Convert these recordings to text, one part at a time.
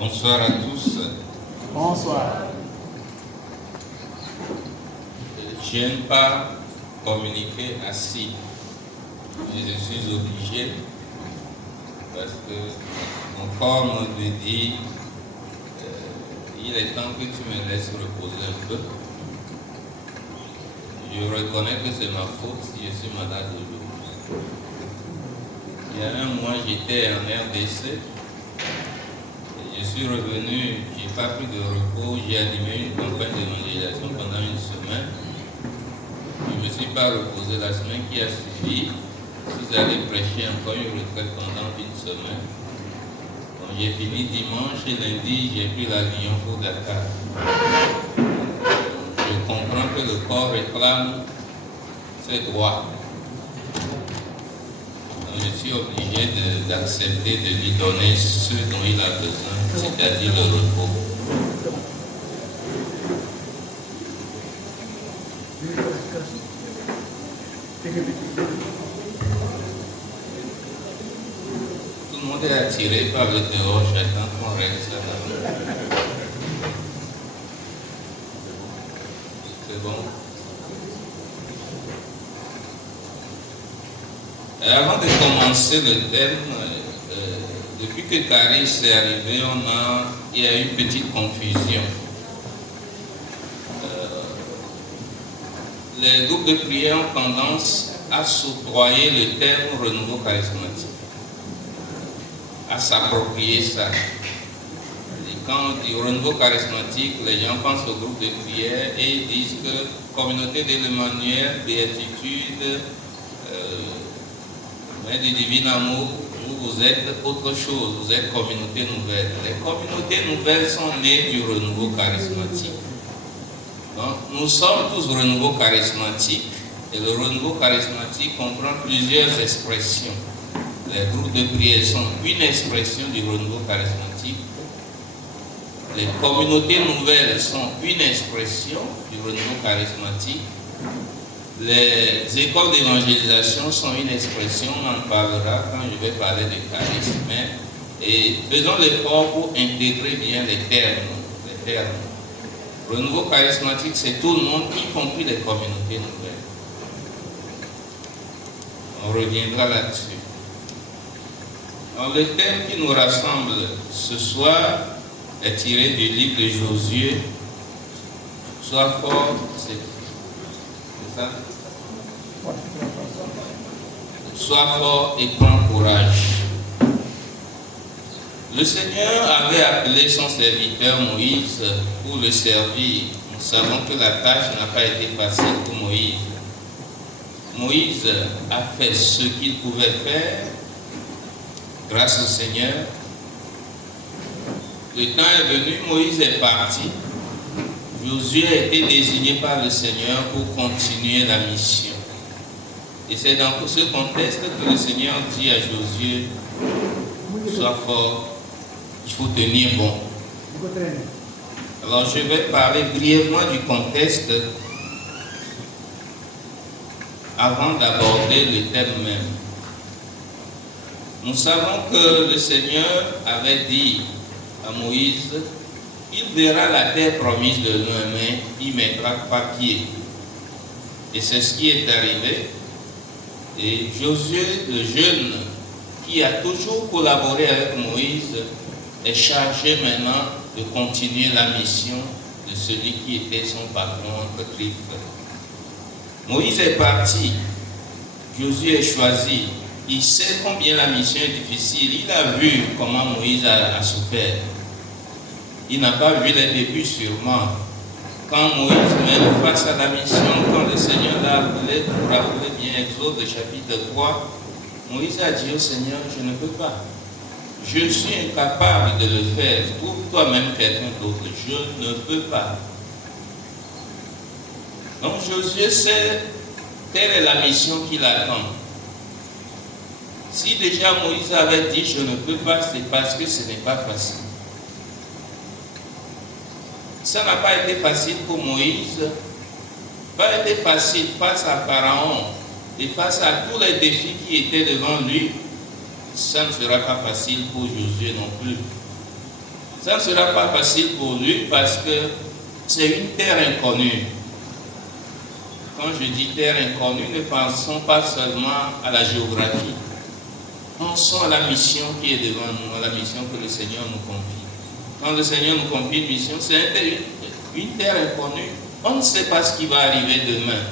Bonsoir à tous. Bonsoir. Je n'aime pas communiquer assis, mais je suis obligé parce que mon corps me dit il est temps que tu me laisses reposer un peu. Je reconnais que c'est ma faute si je suis malade aujourd'hui. Il y a un mois, j'étais en RDC. Je suis revenu, je n'ai pas pris de repos, j'ai animé une campagne d'évangélisation pendant une semaine. Je ne me suis pas reposé la semaine qui a suivi. Vous allez prêcher encore une retraite pendant une semaine. Donc j'ai fini dimanche et lundi, j'ai pris l'avion pour Dakar. Je comprends que le corps réclame ses droits. Donc je suis obligé d'accepter de lui donner ce dont il a besoin, c'est-à-dire le repos. Tout le monde est attiré par le dehors, j'attends qu'on règle ça là. C'est bon? Et avant de commencer le thème, depuis que Caris est arrivé, il y a eu une petite confusion. Les groupes de prière ont tendance à s'octroyer le terme renouveau charismatique, à s'approprier ça. Et quand on dit renouveau charismatique, les gens pensent au groupe de prière et ils disent que communauté de l'Emmanuel, béatitude, du divin amour, vous êtes autre chose, vous êtes communauté nouvelle. Les communautés nouvelles sont nées du renouveau charismatique. Donc, nous sommes tous renouveau charismatique et le renouveau charismatique comprend plusieurs expressions. Les groupes de prière sont une expression du renouveau charismatique. Les communautés nouvelles sont une expression du renouveau charismatique. Les écoles d'évangélisation sont une expression, on en parlera quand je vais parler de charisme, et faisons l'effort pour intégrer bien les termes. Renouveau charismatique, c'est tout le monde, y compris les communautés nouvelles. On reviendra là-dessus. Alors, le thème qui nous rassemble ce soir est tiré du livre de Josué. Sois fort, c'est ça? Sois fort et prends courage. Le Seigneur avait appelé son serviteur Moïse pour le servir. Nous savons que la tâche n'a pas été facile pour Moïse. Moïse a fait ce qu'il pouvait faire grâce au Seigneur. Le temps est venu, Moïse est parti. Josué a été désigné par le Seigneur pour continuer la mission. Et c'est dans ce contexte que le Seigneur dit à Josué, sois fort, il faut tenir bon. Alors je vais parler brièvement du contexte avant d'aborder le thème même. Nous savons que le Seigneur avait dit à Moïse, il verra la terre promise de loin, il mettra pas pied. Et c'est ce qui est arrivé. Et Josué, le jeune, qui a toujours collaboré avec Moïse, est chargé maintenant de continuer la mission de celui qui était son patron entre griffes. Moïse est parti, Josué est choisi. Il sait combien la mission est difficile. Il a vu comment Moïse a souffert. Il n'a pas vu les débuts sûrement. Quand Moïse, même face à la mission, quand le Seigneur l'a appelé, vous vous rappelez bien Exode chapitre 3, Moïse a dit au Seigneur, je ne peux pas. Je suis incapable de le faire. Trouve toi-même quelqu'un d'autre. Je ne peux pas. Donc Josué sait quelle est la mission qui l'attend. Si déjà Moïse avait dit je ne peux pas, c'est parce que ce n'est pas facile. Ça n'a pas été facile pour Moïse, pas été facile face à Pharaon et face à tous les défis qui étaient devant lui. Ça ne sera pas facile pour Josué non plus. Ça ne sera pas facile pour lui parce que c'est une terre inconnue. Quand je dis terre inconnue, ne pensons pas seulement à la géographie. Pensons à la mission qui est devant nous, à la mission que le Seigneur nous confie. Quand le Seigneur nous confie une mission, c'est une terre inconnue. On ne sait pas ce qui va arriver demain.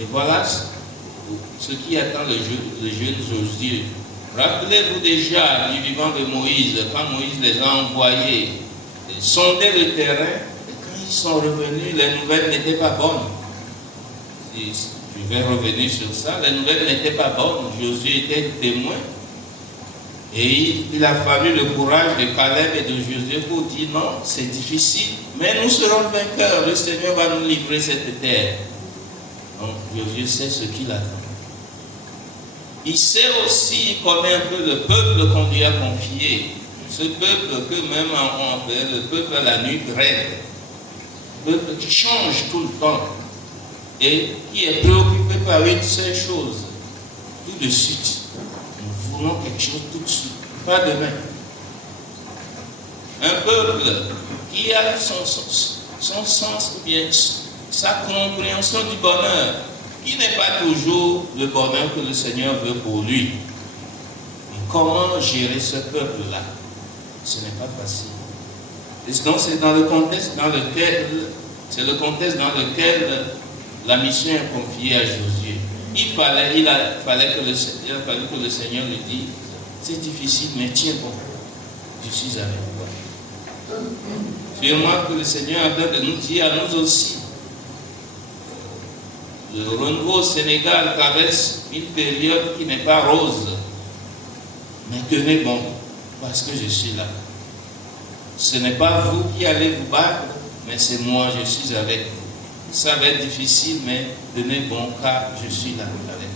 Et voilà ce qui attend le jeune Josué. Rappelez-vous déjà du vivant de Moïse, quand Moïse les a envoyés sonder le terrain, et quand ils sont revenus, les nouvelles n'étaient pas bonnes. Je vais revenir sur ça, les nouvelles n'étaient pas bonnes. Josué était témoin. Et il a fallu le courage de Caleb et de Josué pour dire non, c'est difficile, mais nous serons vainqueurs, le Seigneur va nous livrer cette terre. Donc Josué sait ce qu'il attend. Il sait aussi, il connaît un peu le peuple qu'on lui a confié. Ce peuple que même on appelle le peuple à la nuit grecque. Le peuple qui change tout le temps et qui est préoccupé par une seule chose. Tout de suite. Nous voulons quelque chose tout de suite, pas demain. Un peuple qui a son sens ou bien sa compréhension du bonheur, qui n'est pas toujours le bonheur que le Seigneur veut pour lui. Et comment gérer ce peuple-là? Ce n'est pas facile. Et donc c'est dans le contexte dans lequel la mission est confiée à Josué. Il fallait que le Seigneur lui dise, c'est difficile, mais tiens bon, je suis avec toi. Sûrement que le Seigneur est en train de nous dire à nous aussi. Le renouveau au Sénégal traverse une période qui n'est pas rose. Mais tenez bon, parce que je suis là. Ce n'est pas vous qui allez vous battre, mais c'est moi, je suis avec vous. Ça va être difficile, mais tenez bon, car je suis là avec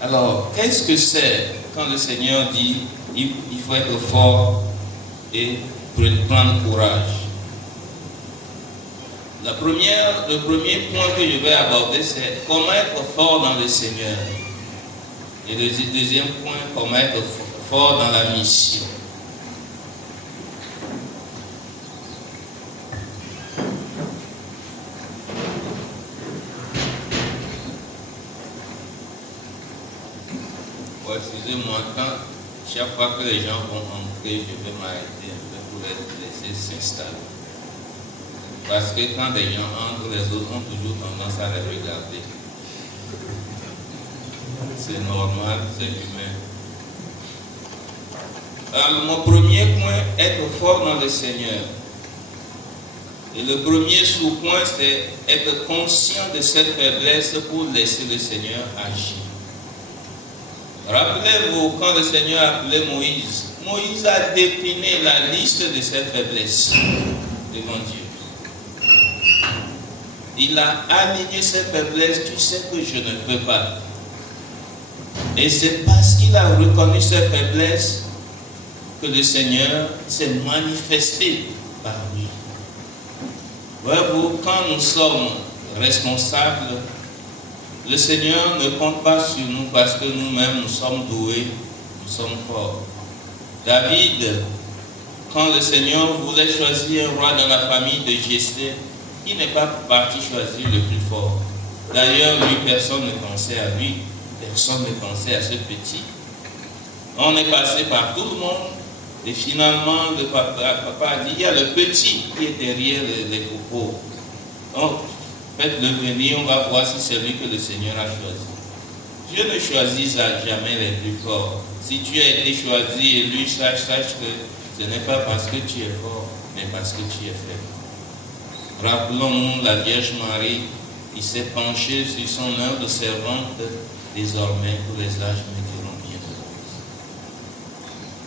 vous. Alors, qu'est-ce que c'est quand le Seigneur dit il faut être fort et prendre courage? Le premier point que je vais aborder, c'est comment être fort dans le Seigneur. Et le deuxième point, comment être fort dans la mission. Bon, excusez-moi, chaque fois que les gens vont entrer, je vais m'arrêter un peu pour les laisser s'installer. Parce que quand les gens entrent, les autres ont toujours tendance à les regarder. C'est normal, c'est humain. Alors, mon premier point, être fort dans le Seigneur. Et le premier sous-point, c'est être conscient de cette faiblesse pour laisser le Seigneur agir. Rappelez-vous, quand le Seigneur a appelé Moïse, Moïse a décliné la liste de ses faiblesses devant Dieu. Il a aligné ses faiblesses, tu sais que je ne peux pas. Et c'est parce qu'il a reconnu ses faiblesses que le Seigneur s'est manifesté par lui. Voyez-vous, quand nous sommes responsables, le Seigneur ne compte pas sur nous parce que nous-mêmes nous sommes doués, nous sommes forts. David, quand le Seigneur voulait choisir un roi dans la famille de Jessé, il n'est pas parti choisir le plus fort. D'ailleurs, lui, personne ne pensait à lui, personne ne pensait à ce petit. On est passé par tout le monde, et finalement, le papa a dit, il y a le petit qui est derrière les propos. Donc, faites-le venir, on va voir si c'est lui que le Seigneur a choisi. Dieu ne choisit jamais les plus forts. Si tu as été choisi et lui, sache que ce n'est pas parce que tu es fort, mais parce que tu es faible. Rappelons-nous la Vierge Marie qui s'est penchée sur son œuvre de servante, désormais tous les âges me diront bienheureux.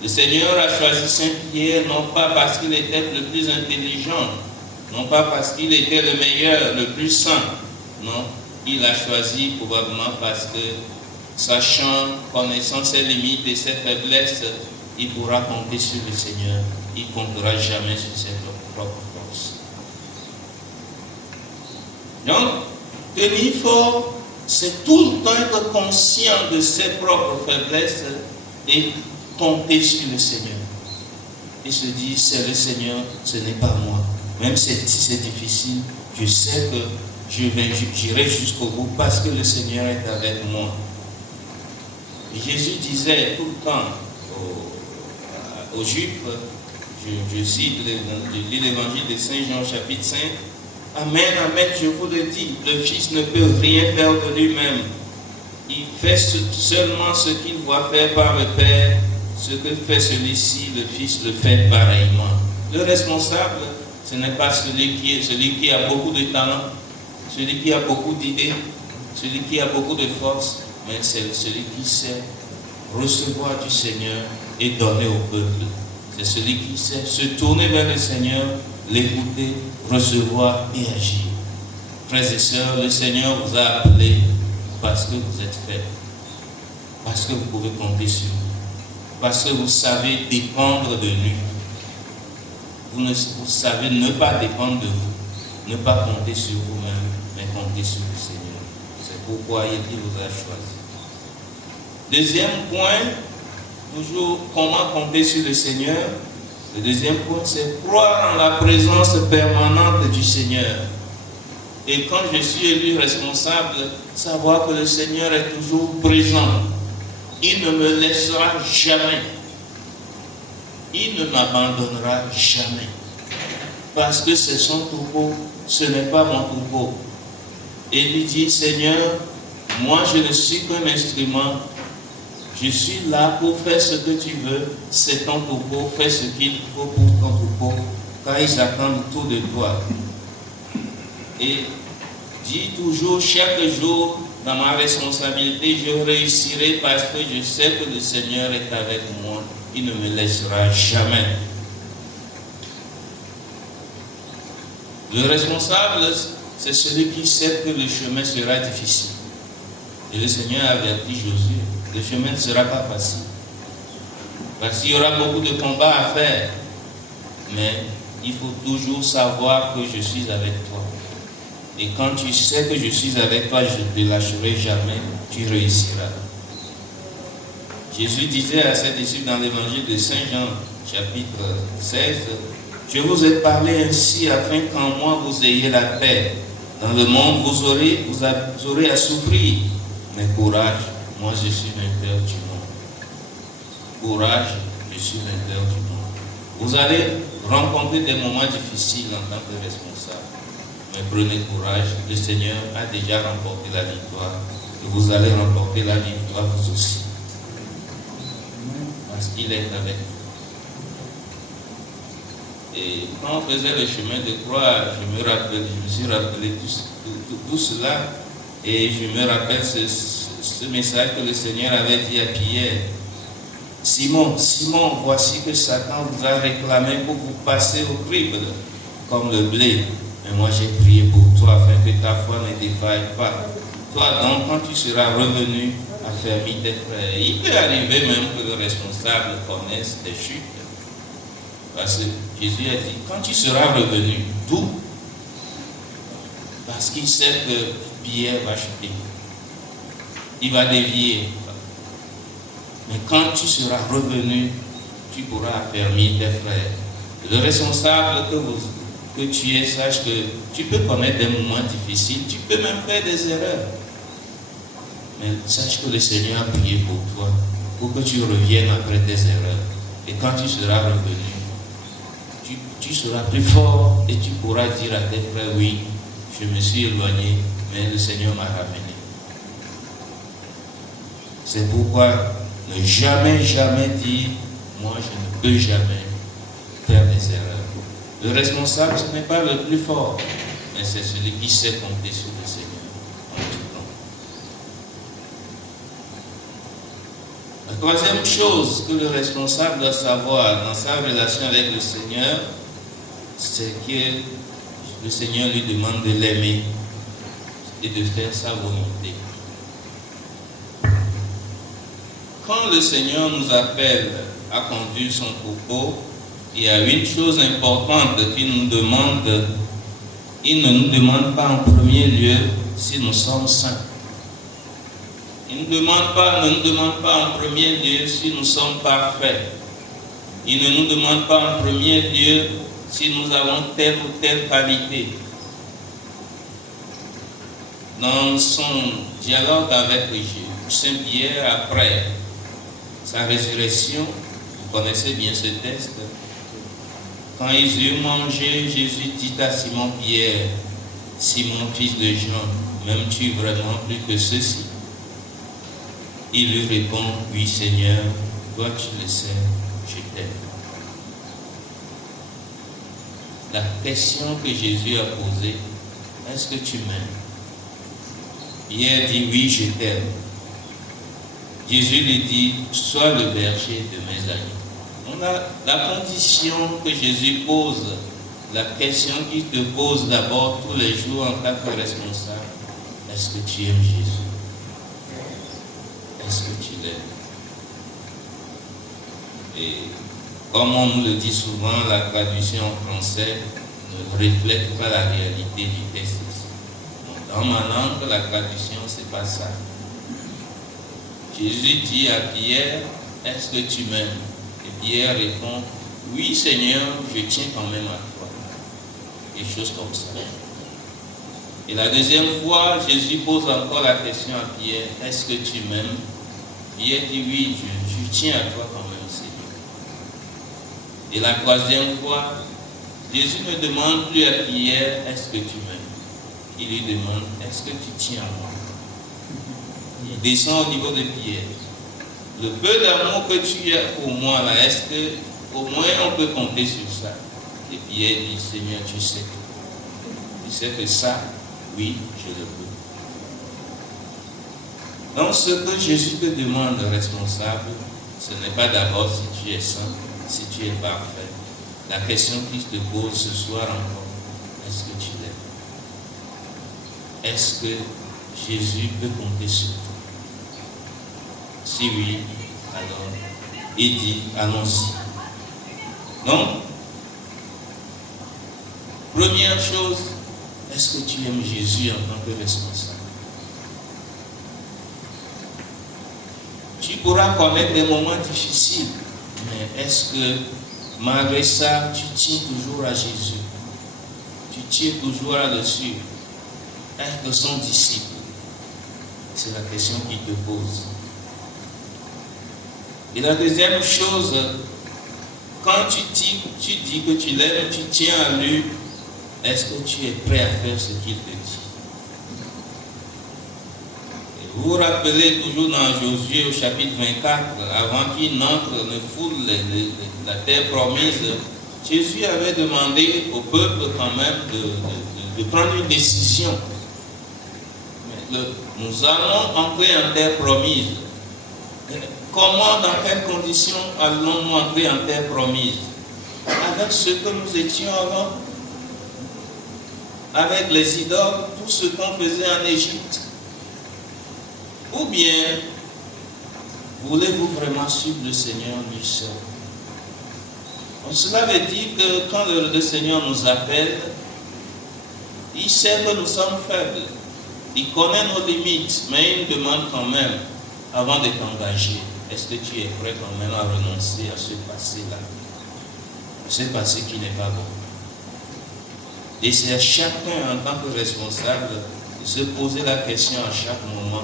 Le Seigneur a choisi Saint-Pierre non pas parce qu'il était le plus intelligent, non pas parce qu'il était le meilleur, le plus saint, non, il l'a choisi probablement parce que, sachant, connaissant ses limites et ses faiblesses, il pourra compter sur le Seigneur, il ne comptera jamais sur ses propres forces. Donc, tenir fort, c'est tout le temps être conscient de ses propres faiblesses et compter sur le Seigneur. Et se dire, c'est le Seigneur, ce n'est pas moi. Même si c'est difficile, je sais que j'irai jusqu'au bout parce que le Seigneur est avec moi. Et Jésus disait tout le temps aux Juifs, je cite l'évangile de Saint Jean chapitre 5, Amen, amen, je vous le dis, le Fils ne peut rien faire de lui-même. Il fait seulement ce qu'il voit faire par le Père. Ce que fait celui-ci, le Fils le fait pareillement. Le responsable, ce n'est pas celui qui a beaucoup de talent, celui qui a beaucoup d'idées, celui qui a beaucoup de force, mais c'est celui qui sait recevoir du Seigneur et donner au peuple. C'est celui qui sait se tourner vers le Seigneur, l'écouter, recevoir et agir. Frères et sœurs, le Seigneur vous a appelés parce que vous êtes faibles, parce que vous pouvez compter sur lui, parce que vous savez dépendre de lui. Vous savez ne pas dépendre de vous, ne pas compter sur vous-même, mais compter sur le Seigneur. C'est pourquoi il vous a choisi. Deuxième point, toujours comment compter sur le Seigneur. Le deuxième point, c'est croire en la présence permanente du Seigneur. Et quand je suis élu responsable, savoir que le Seigneur est toujours présent. Il ne me laissera jamais. Il ne m'abandonnera jamais. Parce que c'est son troupeau, ce n'est pas mon troupeau. Et il dit, Seigneur, moi je ne suis qu'un instrument. Je suis là pour faire ce que tu veux. C'est ton troupeau, fais ce qu'il faut pour ton troupeau. Car ils attendent tout de toi. Et dis toujours, chaque jour, dans ma responsabilité, je réussirai parce que je sais que le Seigneur est avec moi. Il ne me laissera jamais. Le responsable, c'est celui qui sait que le chemin sera difficile. Et le Seigneur a averti Josué, le chemin ne sera pas facile. Parce qu'il y aura beaucoup de combats à faire. Mais il faut toujours savoir que je suis avec toi. Et quand tu sais que je suis avec toi, je ne te lâcherai jamais, tu réussiras. Jésus disait à ses disciples dans l'évangile de Saint Jean, chapitre 16, « Je vous ai parlé ainsi afin qu'en moi vous ayez la paix. Dans le monde vous aurez à souffrir. Mais courage, moi je suis vainqueur du monde. Courage, je suis vainqueur du monde. » Vous allez rencontrer des moments difficiles en tant que responsable. Mais prenez courage, le Seigneur a déjà remporté la victoire. Et vous allez remporter la victoire vous aussi. Parce qu'il est avec nous. Et quand on faisait le chemin de croix, je me suis rappelé tout cela. Et je me rappelle ce message que le Seigneur avait dit à Pierre. Simon, Simon, voici que Satan vous a réclamé pour vous passer au crible comme le blé. Mais moi j'ai prié pour toi afin que ta foi ne défaille pas. Toi donc, quand tu seras revenu, affermis tes frères. Il peut arriver même que le responsable connaisse des chutes. Parce que Jésus a dit, quand tu seras revenu, d'où? Parce qu'il sait que Pierre va chuter. Il va dévier. Mais quand tu seras revenu, tu pourras affermir tes frères. Le responsable que tu es, sache que tu peux connaître des moments difficiles, tu peux même faire des erreurs. Mais sache que le Seigneur a prié pour toi, pour que tu reviennes après tes erreurs. Et quand tu seras revenu, tu seras plus fort et tu pourras dire à tes frères, oui, je me suis éloigné, mais le Seigneur m'a ramené. C'est pourquoi ne jamais, jamais dire, moi je ne peux jamais faire des erreurs. Le responsable, ce n'est pas le plus fort, mais c'est celui qui sait compter sur le Seigneur en tout temps. La troisième chose que le responsable doit savoir dans sa relation avec le Seigneur, c'est que le Seigneur lui demande de l'aimer et de faire sa volonté. Quand le Seigneur nous appelle à conduire son troupeau, il y a une chose importante qu'il nous demande. Il ne nous demande pas en premier lieu si nous sommes saints. Il ne nous demande pas en premier lieu si nous sommes parfaits. Il ne nous demande pas en premier lieu si nous avons telle ou telle qualité. Dans son dialogue avec Saint Pierre après sa résurrection, vous connaissez bien ce texte, quand ils eurent mangé, Jésus dit à Simon Pierre, Simon fils de Jean, m'aimes-tu vraiment plus que ceci? Il lui répond, oui Seigneur, toi tu le sais, je t'aime. La question que Jésus a posée, est-ce que tu m'aimes? Pierre dit, oui, je t'aime. Jésus lui dit, sois le berger de mes agneaux. On a la condition que Jésus pose, la question qu'il te pose d'abord tous les jours en tant que responsable, est-ce que tu aimes Jésus? Est-ce que tu l'aimes? Et comme on nous le dit souvent, la traduction en français ne reflète pas la réalité du texte. Dans ma langue, la traduction, c'est pas ça. Jésus dit à Pierre, est-ce que tu m'aimes? Et Pierre répond, oui Seigneur, je tiens quand même à toi. Des choses comme ça. Et la deuxième fois, Jésus pose encore la question à Pierre, est-ce que tu m'aimes? Pierre dit, oui, je tiens à toi quand même, Seigneur. Et la troisième fois, Jésus ne demande plus à Pierre, est-ce que tu m'aimes? Il lui demande, est-ce que tu tiens à moi? Il descend au niveau de Pierre. Le peu d'amour que tu as pour moi, là, est-ce qu'au moins on peut compter sur ça? Et Pierre dit, Seigneur, tu sais tout. Tu sais que ça, oui, je le peux. Donc ce que Jésus te demande, responsable, ce n'est pas d'abord si tu es saint, si tu es parfait. La question qu'il te pose ce soir encore, est-ce que tu l'aimes? Est-ce que Jésus peut compter sur toi? Si oui, alors il dit, allons-y. Donc, première chose, est-ce que tu aimes Jésus en tant que responsable? Tu pourras connaître des moments difficiles, mais est-ce que malgré ça, tu tiens toujours à Jésus? Tu tiens toujours à le suivre? Être son disciple? C'est la question qu'il te pose. Et la deuxième chose, quand tu dis que tu l'aimes, tu tiens à lui, est-ce que tu es prêt à faire ce qu'il te dit? Et vous vous rappelez toujours dans Josué au chapitre 24, avant qu'il n'entre, ne foule la terre promise, Jésus avait demandé au peuple quand même de prendre une décision. Nous allons entrer en terre promise. Comment, dans quelles conditions allons-nous entrer en terre promise? Avec ce que nous étions avant, avec les idoles, tout ce qu'on faisait en Égypte. Ou bien, voulez-vous vraiment suivre le Seigneur lui seul? Cela veut dire que quand le Seigneur nous appelle, il sait que nous sommes faibles. Il connaît nos limites, mais il demande quand même, avant de t'engager, est-ce que tu es prêt quand même à renoncer à ce passé-là? Ce passé qui n'est pas bon. Et c'est à chacun en tant que responsable de se poser la question à chaque moment,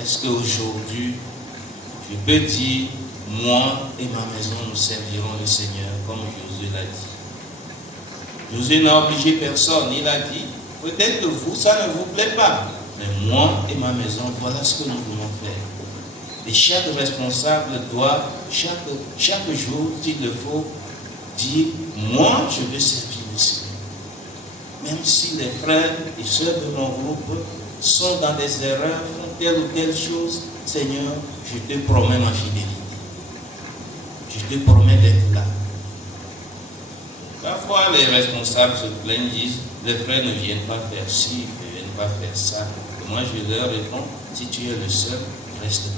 est-ce qu'aujourd'hui, je peux dire, moi et ma maison, nous servirons le Seigneur, comme Josué l'a dit. Josué n'a obligé personne, il a dit, peut-être que vous, ça ne vous plaît pas, mais moi et ma maison, voilà ce que nous voulons faire. Et chaque responsable doit, chaque jour, s'il le faut, dire, moi, je veux servir le Seigneur. Même si les frères et sœurs de mon groupe sont dans des erreurs, font telle ou telle chose, Seigneur, je te promets ma fidélité. Je te promets d'être là. Parfois, les responsables se plaignent, disent, les frères ne viennent pas faire ci, ne viennent pas faire ça. Et moi, je leur réponds, si tu es le seul, reste là.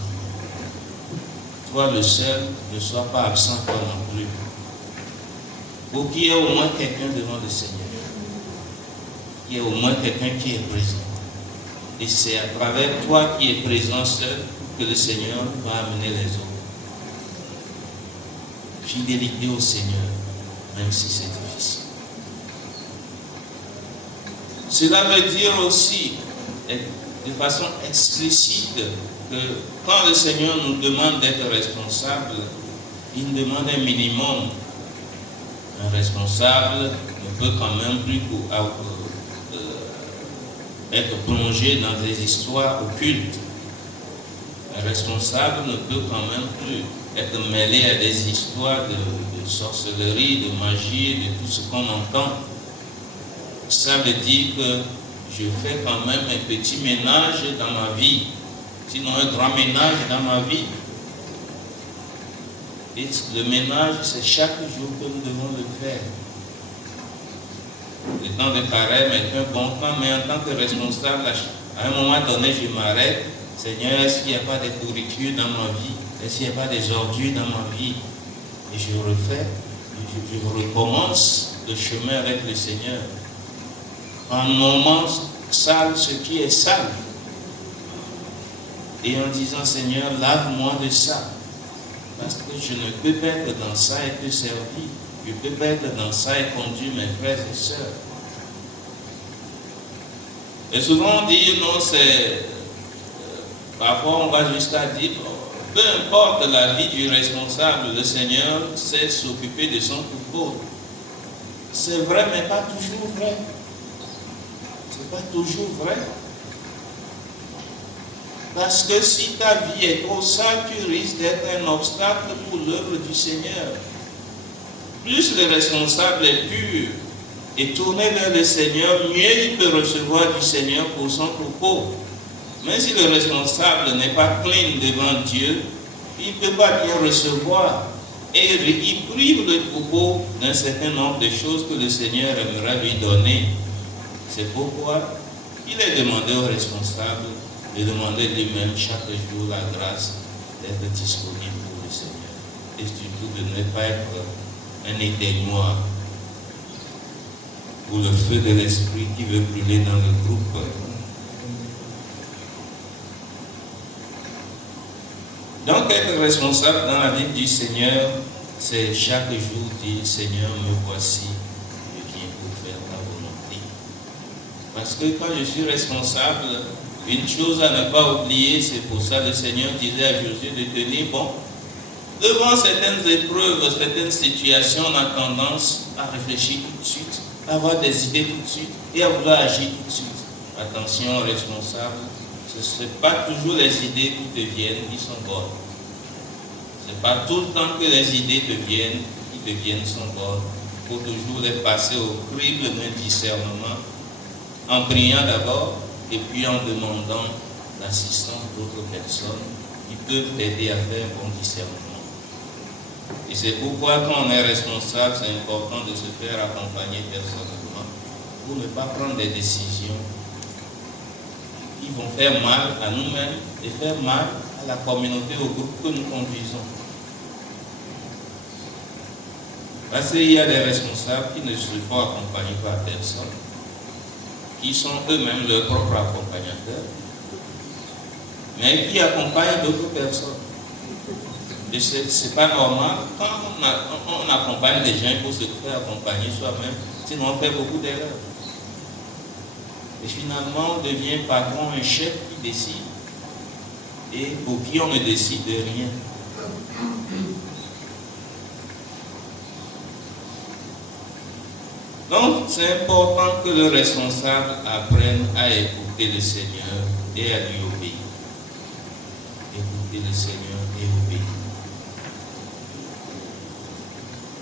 Toi, le seul, ne sois pas absent toi non plus. Pour qu'il y ait au moins quelqu'un devant le Seigneur. Il y ait au moins quelqu'un qui est présent. Et c'est à travers toi qui es présent seul que le Seigneur va amener les autres. Fidélité au Seigneur, même si c'est difficile. Cela veut dire aussi, de façon explicite, que quand le Seigneur nous demande d'être responsables, il demande un minimum. Un responsable ne peut quand même plus être plongé dans des histoires occultes. Un responsable ne peut quand même plus être mêlé à des histoires de sorcellerie, de magie, de tout ce qu'on entend. Ça veut dire que je fais quand même un petit ménage dans ma vie, sinon un grand ménage dans ma vie. Et le ménage, c'est chaque jour que nous devons le faire. Le temps de carême est un bon temps, mais en tant que responsable, à un moment donné, je m'arrête. Seigneur, est-ce qu'il n'y a pas de pourriture dans ma vie? Est-ce qu'il n'y a pas des ordures dans ma vie? Et je refais, je recommence le chemin avec le Seigneur. En nommant sale ce qui est sale. Et en disant, Seigneur, lave-moi de ça. Parce que je ne peux pas être dans ça et te servir. Je ne peux pas être dans ça et conduire mes frères et sœurs. Et souvent on dit, non, c'est... parfois on va jusqu'à dire, peu importe la vie du responsable, le Seigneur sait s'occuper de son troupeau. C'est vrai, mais pas toujours vrai. C'est pas toujours vrai. Parce que si ta vie est trop sale, tu risques d'être un obstacle pour l'œuvre du Seigneur. Plus le responsable est pur et tourné vers le Seigneur, mieux il peut recevoir du Seigneur pour son troupeau. Mais si le responsable n'est pas clean devant Dieu, il ne peut pas bien recevoir. Et il prive le troupeau d'un certain nombre de choses que le Seigneur aimerait lui donner. C'est pourquoi il est demandé au responsable de demander lui-même chaque jour la grâce d'être disponible pour le Seigneur. Et surtout de ne pas être un éteignoir pour le feu de l'esprit qui veut brûler dans le groupe. Donc être responsable dans la vie du Seigneur, c'est chaque jour dire, Seigneur, me voici, je viens pour faire ta volonté. Parce que quand je suis responsable, une chose à ne pas oublier, c'est pour ça que le Seigneur disait à Josué de tenir bon. Devant certaines épreuves, certaines situations, on a tendance à réfléchir tout de suite, à avoir des idées tout de suite et à vouloir agir tout de suite. Attention, responsable, ce n'est pas toujours les idées qui te viennent qui sont bonnes. Ce n'est pas tout le temps que les idées qui te viennent sont bonnes. Il faut toujours les passer au crible d'un discernement, en priant d'abord, et puis en demandant l'assistance d'autres personnes qui peuvent t'aider à faire un bon discernement. Et c'est pourquoi quand on est responsable, c'est important de se faire accompagner personnellement pour ne pas prendre des décisions qui vont faire mal à nous-mêmes et faire mal à la communauté, au groupe que nous conduisons. Parce qu'il y a des responsables qui ne se font accompagner par personne, qui sont eux-mêmes leurs propres accompagnateurs, mais qui accompagnent d'autres personnes. Et ce n'est pas normal. Quand on accompagne des gens, il faut se faire accompagner soi-même, sinon on fait beaucoup d'erreurs. Et finalement, on devient patron, un chef qui décide, et pour qui on ne décide de rien. Donc, c'est important que le responsable apprenne à écouter le Seigneur et à lui obéir. Écouter le Seigneur et obéir.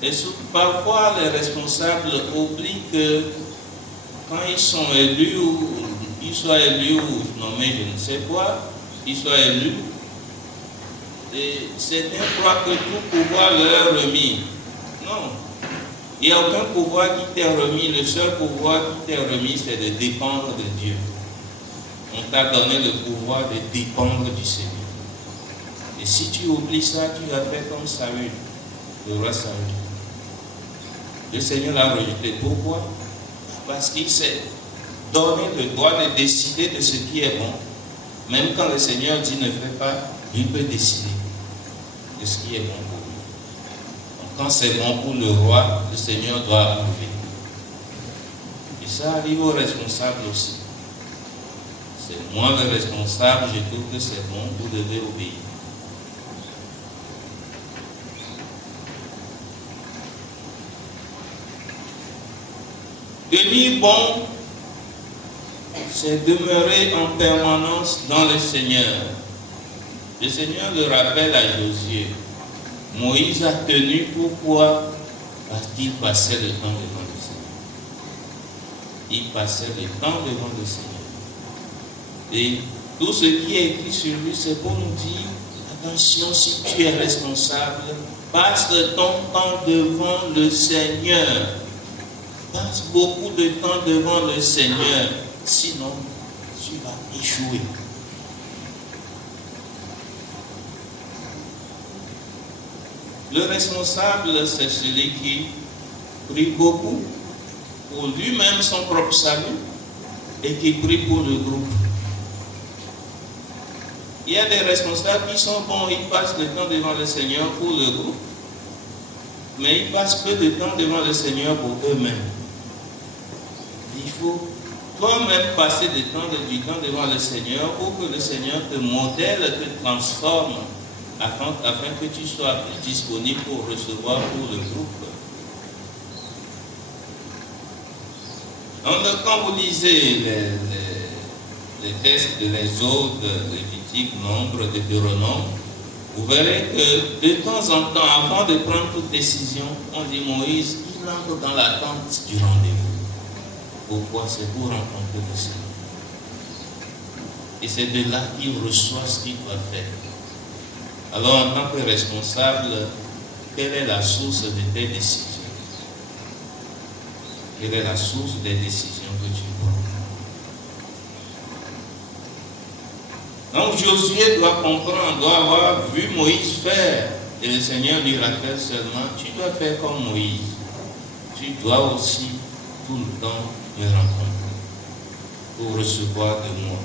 Et parfois, les responsables oublient que quand ils sont élus, ou qu'ils soient élus ou nommés je ne sais quoi, qu'ils soient élus, certains croient que tout pouvoir leur est remis. Non. Il n'y a aucun pouvoir qui t'est remis. Le seul pouvoir qui t'est remis, c'est de dépendre de Dieu. On t'a donné le pouvoir de dépendre du Seigneur. Et si tu oublies ça, tu vas faire comme Saül, le roi Saül. Le Seigneur l'a rejeté. Pourquoi? Parce qu'il s'est donner le droit de décider de ce qui est bon. Même quand le Seigneur dit ne fais pas, il peut décider de ce qui est bon pour lui. Donc, quand c'est bon pour le roi, le Seigneur doit approuver. Et ça arrive aux responsables aussi. C'est moi le responsable, je trouve que c'est bon, vous devez obéir. Tenir bon, c'est demeurer en permanence dans le Seigneur. Le Seigneur le rappelle à Josué. Moïse a tenu, pourquoi? Parce qu'il passait le temps devant le Seigneur. Il passait le temps devant le Seigneur. Et tout ce qui est écrit sur lui, c'est pour nous dire, attention, si tu es responsable, passe ton temps devant le Seigneur. Passe beaucoup de temps devant le Seigneur, sinon tu vas échouer. Le responsable, c'est celui qui prie beaucoup pour lui-même son propre salut et qui prie pour le groupe. Il y a des responsables qui sont bons, ils passent le temps devant le Seigneur pour le groupe, mais ils passent peu de temps devant le Seigneur pour eux-mêmes. Il faut toi-même passer du temps devant le Seigneur pour que le Seigneur te modèle, te transforme, afin que tu sois plus disponible pour recevoir pour le groupe. Donc, quand vous lisez les textes de l'Exode, Lévitique, Nombre, Deutéronome, vous verrez que de temps en temps, avant de prendre toute décision, on dit Moïse, il entre dans la tente du rendez-vous. Pourquoi? C'est pour rencontrer le Seigneur. Et c'est de là qu'il reçoit ce qu'il doit faire. Alors, en tant que responsable, quelle est la source de tes décisions? Quelle est la source des décisions que tu prends? Donc, Josué doit comprendre, doit avoir vu Moïse faire. Et le Seigneur lui rappelle seulement, tu dois faire comme Moïse. Tu dois aussi tout le temps me rencontrer pour recevoir de moi.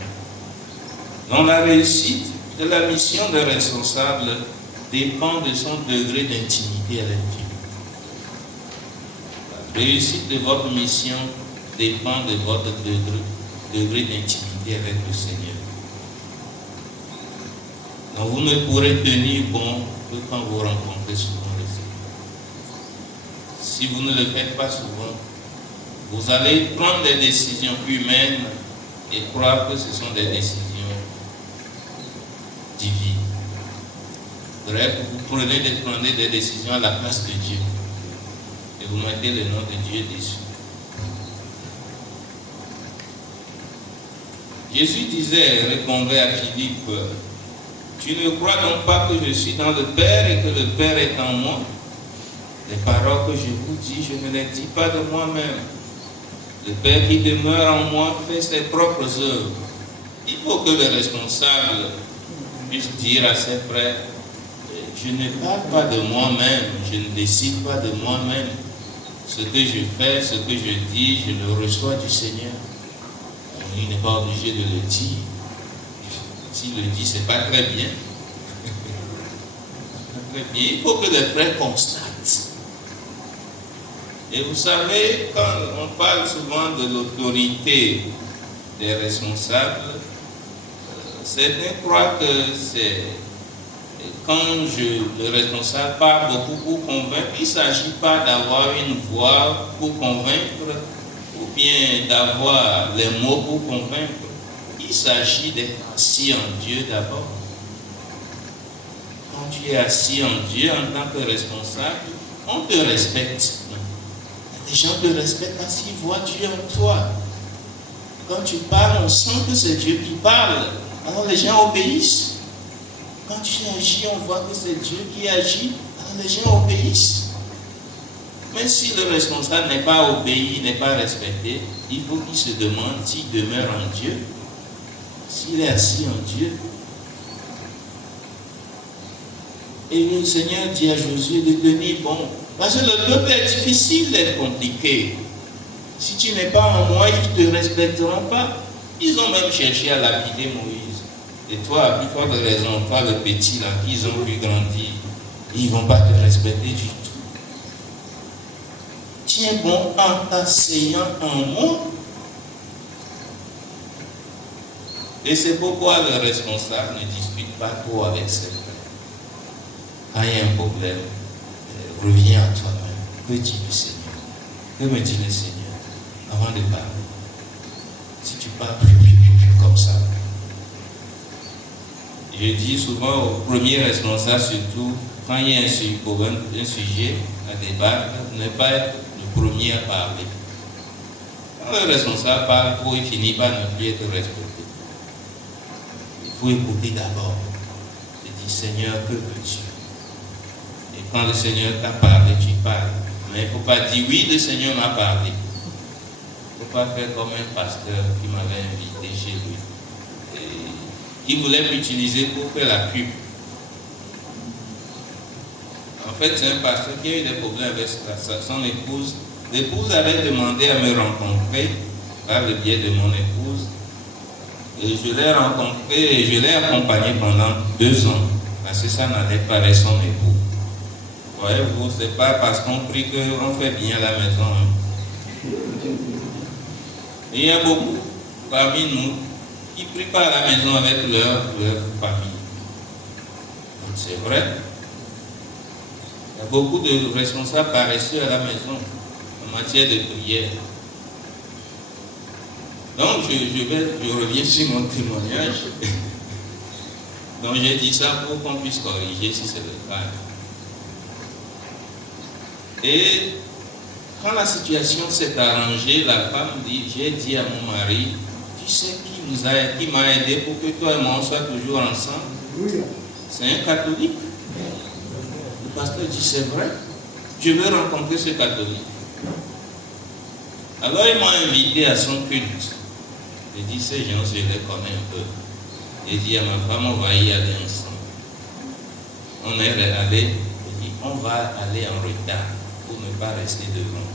Donc la réussite de la mission de responsable dépend de son degré d'intimité avec Dieu. La réussite de votre mission dépend de votre degré d'intimité avec le Seigneur. Donc vous ne pourrez tenir bon que quand vous rencontrez souvent le Seigneur. Si vous ne le faites pas souvent, vous allez prendre des décisions humaines et croire que ce sont des décisions divines. Bref, vous prenez des décisions à la place de Dieu et vous mettez le nom de Dieu dessus. Jésus répondait à Philippe, tu ne crois donc pas que je suis dans le Père et que le Père est en moi? Les paroles que je vous dis, je ne les dis pas de moi-même. Le Père qui demeure en moi fait ses propres œuvres. Il faut que le responsable puisse dire à ses frères, je ne parle pas de moi-même, je ne décide pas de moi-même. Ce que je fais, ce que je dis, je le reçois du Seigneur. Il n'est pas obligé de le dire. S'il le dit, c'est pas très bien. Très bien. Il faut que les frères constatent. Et vous savez, quand on parle souvent de l'autorité des responsables, certains croient que c'est quand le responsable parle beaucoup pour convaincre, il ne s'agit pas d'avoir une voix pour convaincre ou bien d'avoir les mots pour convaincre. Il s'agit d'être assis en Dieu d'abord. Quand tu es assis en Dieu en tant que responsable, on te respecte. Les gens te respectent parce qu'ils voient Dieu en toi. Quand tu parles, on sent que c'est Dieu qui parle. Alors les gens obéissent. Quand tu agis, on voit que c'est Dieu qui agit. Alors les gens obéissent. Mais si le responsable n'est pas obéi, n'est pas respecté, il faut qu'il se demande s'il demeure en Dieu, s'il est assis en Dieu. Et le Seigneur dit à Josué de tenir bon. Parce que le peuple est difficile, est compliqué. Si tu n'es pas en moi, ils ne te respecteront pas. Ils ont même cherché à lapider Moïse. Et toi, à plus forte raison, toi le petit là, qu'ils ont vu grandir, ils ne vont pas te respecter du tout. Tiens bon en t'asseyant en moi. Et c'est pourquoi le responsable ne discute pas trop avec ses frères. Quand il y a un problème, reviens à toi-même. Que dit le Seigneur? Que me dit le Seigneur avant de parler? Si tu parles comme ça. Je dis souvent au premier responsable, surtout quand il y a un sujet à débattre, ne pas être le premier à parler. Quand le responsable parle trop, il finit par ne plus être respecté. Il faut écouter d'abord. Et dire, Seigneur, que veux-tu? Et quand le Seigneur t'a parlé, tu parles. Mais il ne faut pas dire, oui, le Seigneur m'a parlé. Il ne faut pas faire comme un pasteur qui m'avait invité chez lui. Et il voulait m'utiliser pour faire la pub. En fait, c'est un pasteur qui a eu des problèmes avec son épouse. L'épouse avait demandé à me rencontrer par le biais de mon épouse. Et je l'ai rencontré et je l'ai accompagné pendant 2 ans. Parce que ça n'allait pas avec son époux. Voyez-vous, c'est pas parce qu'on prie qu'on fait bien à la maison. Hein. Et il y a beaucoup parmi nous qui ne prient pas à la maison avec leur famille. C'est vrai. Il y a beaucoup de responsables paresseux à la maison en matière de prière. Donc, je reviens sur mon témoignage. Donc, j'ai dit ça pour qu'on puisse corriger si c'est le cas. Et quand la situation s'est arrangée, la femme dit, j'ai dit à mon mari, tu sais qui m'a aidé pour que toi et moi soyons toujours ensemble? C'est un catholique. Le pasteur dit, c'est vrai, je veux rencontrer ce catholique. Alors il m'a invité à son culte. J'ai dit, ces gens, je les connais un peu. J'ai dit à ma femme, on va y aller ensemble. On est allé, j'ai dit, on va aller en retard pour ne pas rester devant.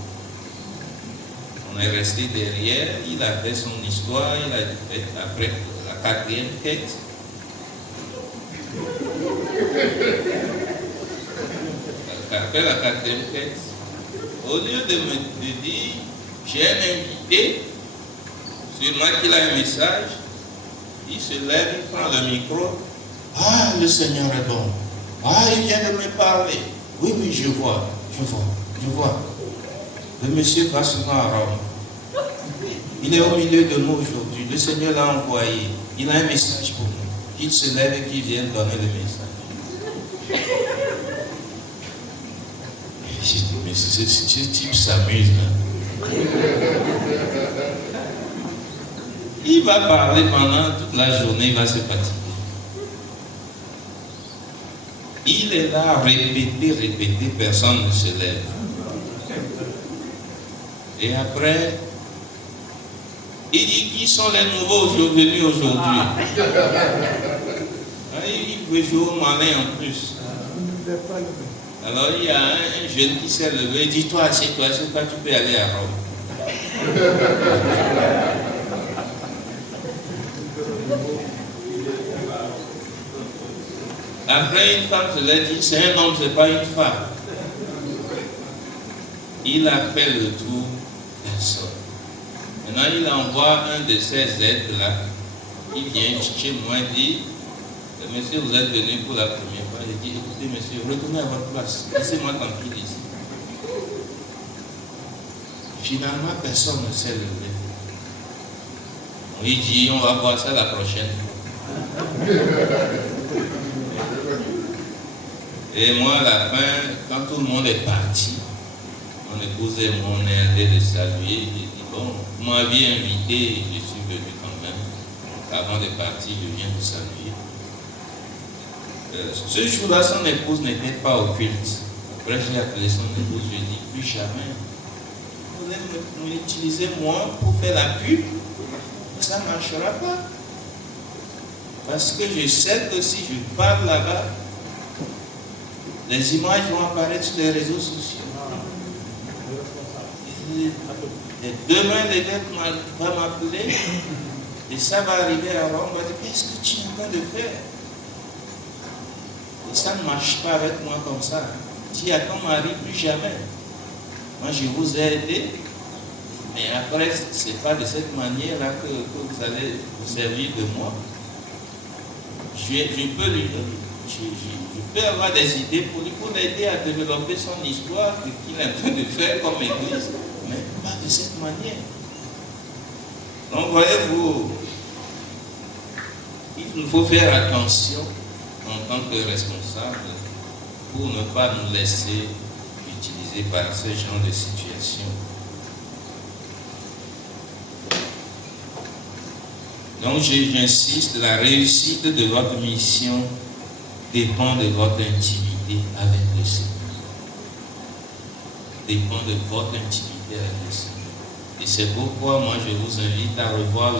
On est resté derrière, il a fait son histoire, il a fait après la 4e quête. Après la 4e quête, au lieu de me dire, j'ai un invité, sûrement qu'il a un message, il se lève, il prend le micro. Ah, le Seigneur est bon. Ah, il vient de me parler. Oui, je vois. Le monsieur va souvent à Rome. Il est au milieu de nous aujourd'hui. Le Seigneur l'a envoyé. Il a un message pour nous. Qu'il se lève et qu'il vienne donner le message. J'ai dit, mais ce type s'amuse. Hein? Il va parler pendant toute la journée, il va se fatiguer. Il est là à répéter, personne ne se lève. Et après, il dit qui sont les nouveaux venus aujourd'hui. Il veut jouer au malin en plus. Alors il y a un jeune qui s'est levé, il dit, toi, assieds-toi, tu peux aller à Rome. Après, une femme se l'a dit, c'est un homme, c'est pas une femme. Il a fait le tour, personne. Maintenant, il envoie un de ses aides là. Il vient chez moi et dit, monsieur, vous êtes venu pour la première fois. Il dit, écoutez, monsieur, retournez à votre place. Laissez-moi tranquille ici. Finalement, personne ne s'est levé. Il dit, on va voir ça la prochaine fois. Et moi, à la fin, quand tout le monde est parti, mon épouse et moi, on est allé le saluer. J'ai dit, bon, vous m'aviez invité, je suis venu quand même. Avant de partir, je viens vous saluer. Ce jour-là, son épouse n'était pas au culte. Après, j'ai appelé son épouse, je lui ai dit, plus jamais. Vous allez m'utiliser moi pour faire la pub, ça ne marchera pas. Parce que je sais que si je parle là-bas, les images vont apparaître sur les réseaux sociaux. Demain, l'évêque va m'appeler et ça va arriver avant. On va dire, qu'est-ce que tu es en train de faire? Et ça ne marche pas avec moi comme ça. Si attends Marie, plus jamais. Moi, je vous ai aidé, mais après, ce n'est pas de cette manière-là que vous allez vous servir de moi. Je peux avoir des idées pour lui, pour l'aider à développer son histoire qu'il est en train de faire comme église, mais pas de cette manière. Donc, voyez-vous, il nous faut faire attention en tant que responsable pour ne pas nous laisser utiliser par ce genre de situation. Donc j'insiste, la réussite de votre mission dépend de votre intimité avec le Seigneur. Dépend de votre intimité avec le Seigneur. Et c'est pourquoi moi je vous invite à revoir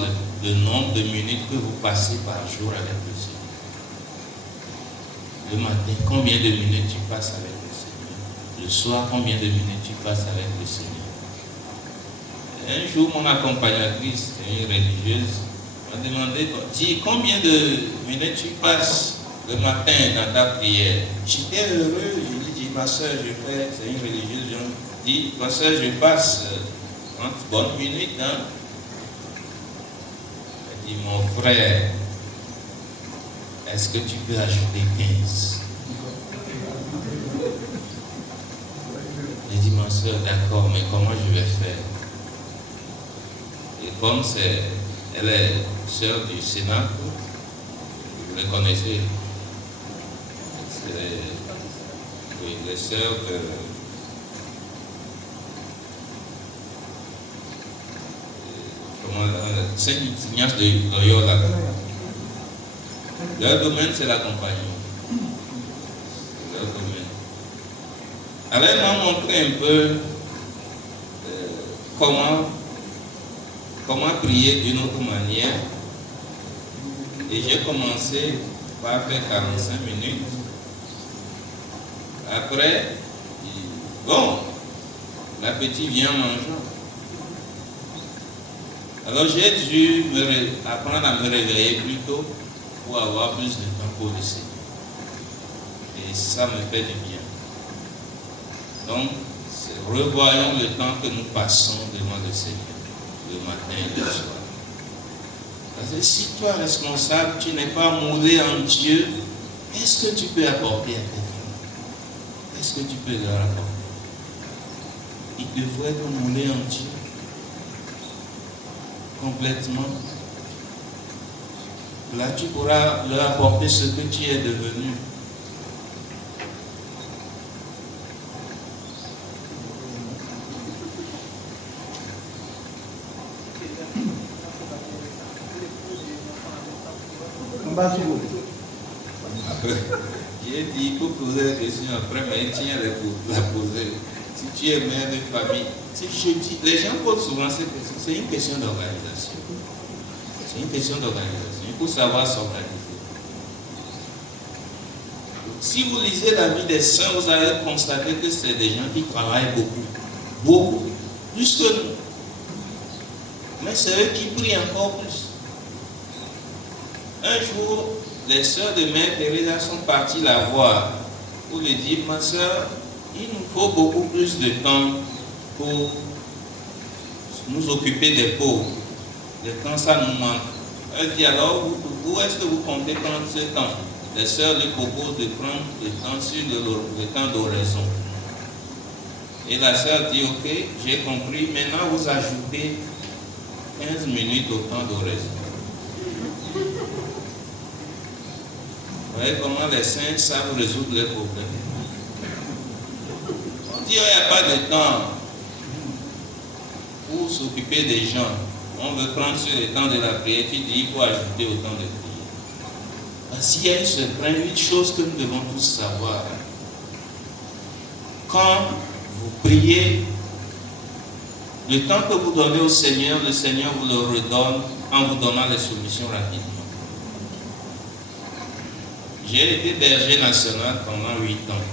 le nombre de minutes que vous passez par jour avec le Seigneur. Le matin, combien de minutes tu passes avec le Seigneur? Le soir, combien de minutes tu passes avec le Seigneur? Un jour, mon accompagnatrice, une religieuse, m'a demandé, dis, combien de minutes tu passes le matin dans ta prière? J'étais heureux, je lui dis, ma soeur, c'est une religieuse, je dis, ma soeur, je passe 30 bonnes minutes. Hein? Elle dit, mon frère, est-ce que tu peux ajouter 15? J'ai dit, ma soeur, d'accord, mais comment je vais faire? Et comme elle est sœur du Sénat, vous le connaissez, c'est les sœurs de Saint-Ignace de Loyola. Leur domaine, c'est l'accompagnement. Leur domaine. Alors, elle m'a montré un peu comment prier d'une autre manière. Et j'ai commencé par faire 45 minutes. Après, bon, l'appétit vient en mangeant. Alors j'ai dû apprendre à me réveiller plus tôt pour avoir plus de temps pour le Seigneur. Et ça me fait du bien. Donc, revoyons le temps que nous passons devant le Seigneur, le matin et le soir. Parce que si toi, responsable, tu n'es pas moulé en Dieu, qu'est-ce que tu peux apporter à tes frères? Qu'est-ce que tu peux leur apporter? Ils devraient être moulés en Dieu complètement. Là, tu pourras leur apporter ce que tu es devenu. J'ai dit, il faut poser la question après, mais il tient à la poser. Si tu es mère de famille, si je dis, les gens posent souvent cette question, c'est une question d'organisation. C'est une question d'organisation. Il faut savoir s'organiser. Si vous lisez la vie des saints, vous allez constater que c'est des gens qui travaillent beaucoup. Beaucoup. Plus que nous. Mais c'est eux qui prient encore plus. Un jour, les sœurs de Mère Teresa sont parties la voir pour lui dire, ma sœur, il nous faut beaucoup plus de temps pour nous occuper des pauvres. Le temps, ça nous manque. Elle dit, alors, où est-ce que vous comptez prendre ce temps? Les sœurs lui proposent de prendre le temps sur le temps d'oraison. Et la sœur dit, ok, j'ai compris, maintenant vous ajoutez 15 minutes au temps d'oraison. Vous voyez comment les saints savent résoudre les problèmes. On dit qu'il n'y a pas de temps pour s'occuper des gens. On veut prendre sur le temps de la prière, tu dis qu'il faut ajouter au temps de prière. Parce qu'il y a une chose que nous devons tous savoir. Quand vous priez, le temps que vous donnez au Seigneur, le Seigneur vous le redonne en vous donnant les solutions rapidement. J'ai été berger national pendant 8 ans.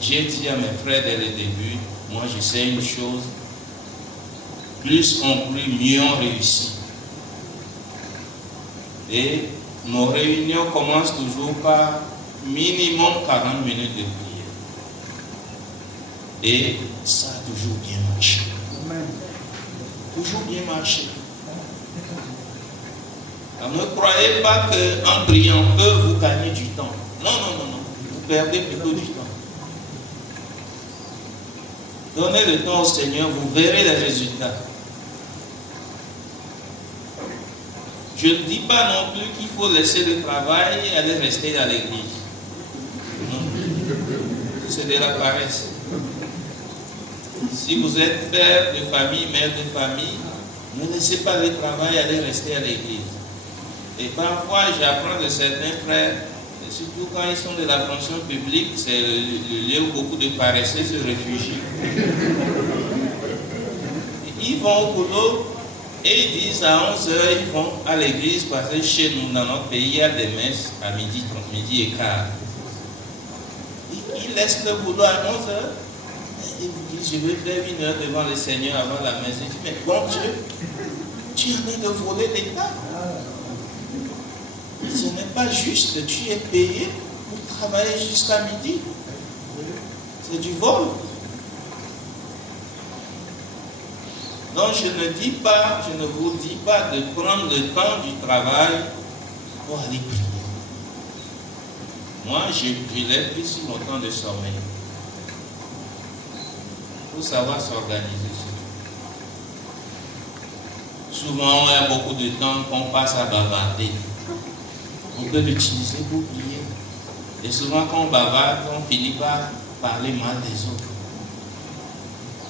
J'ai dit à mes frères dès le début, moi je sais une chose, plus on prie, mieux on réussit. Et nos réunions commencent toujours par minimum 40 minutes de prière. Et ça a toujours bien marché. Toujours bien marché. Alors, ne croyez pas qu'en priant peu, vous gagnez du temps. Non. Vous perdez plutôt du temps. Donnez le temps au Seigneur, vous verrez les résultats. Je ne dis pas non plus qu'il faut laisser le travail et aller rester à l'église. Non. C'est de la paresse. Si vous êtes père de famille, mère de famille, ne laissez pas le travail aller rester à l'église. Et parfois, j'apprends de certains frères, surtout quand ils sont de la fonction publique, c'est le lieu où beaucoup de paresseux se réfugient. Ils vont au boulot et ils disent à 11h, ils vont à l'église parce que chez nous, dans notre pays, il y a des messes à midi et quart. Ils laissent le boulot à 11h et vous disent, je vais faire 1 heure devant le Seigneur avant la messe. Je dis, mais bon Dieu, tu es en train de voler l'État. Ce n'est pas juste, tu es payé pour travailler jusqu'à midi. C'est du vol. Donc je ne vous dis pas de prendre le temps du travail pour aller prier. Moi, je l'ai pris sur mon temps de sommeil. Il faut savoir s'organiser. Souvent, il y a beaucoup de temps qu'on passe à bavarder. On peut l'utiliser pour prier. Et souvent, quand on bavarde, on finit par parler mal des autres.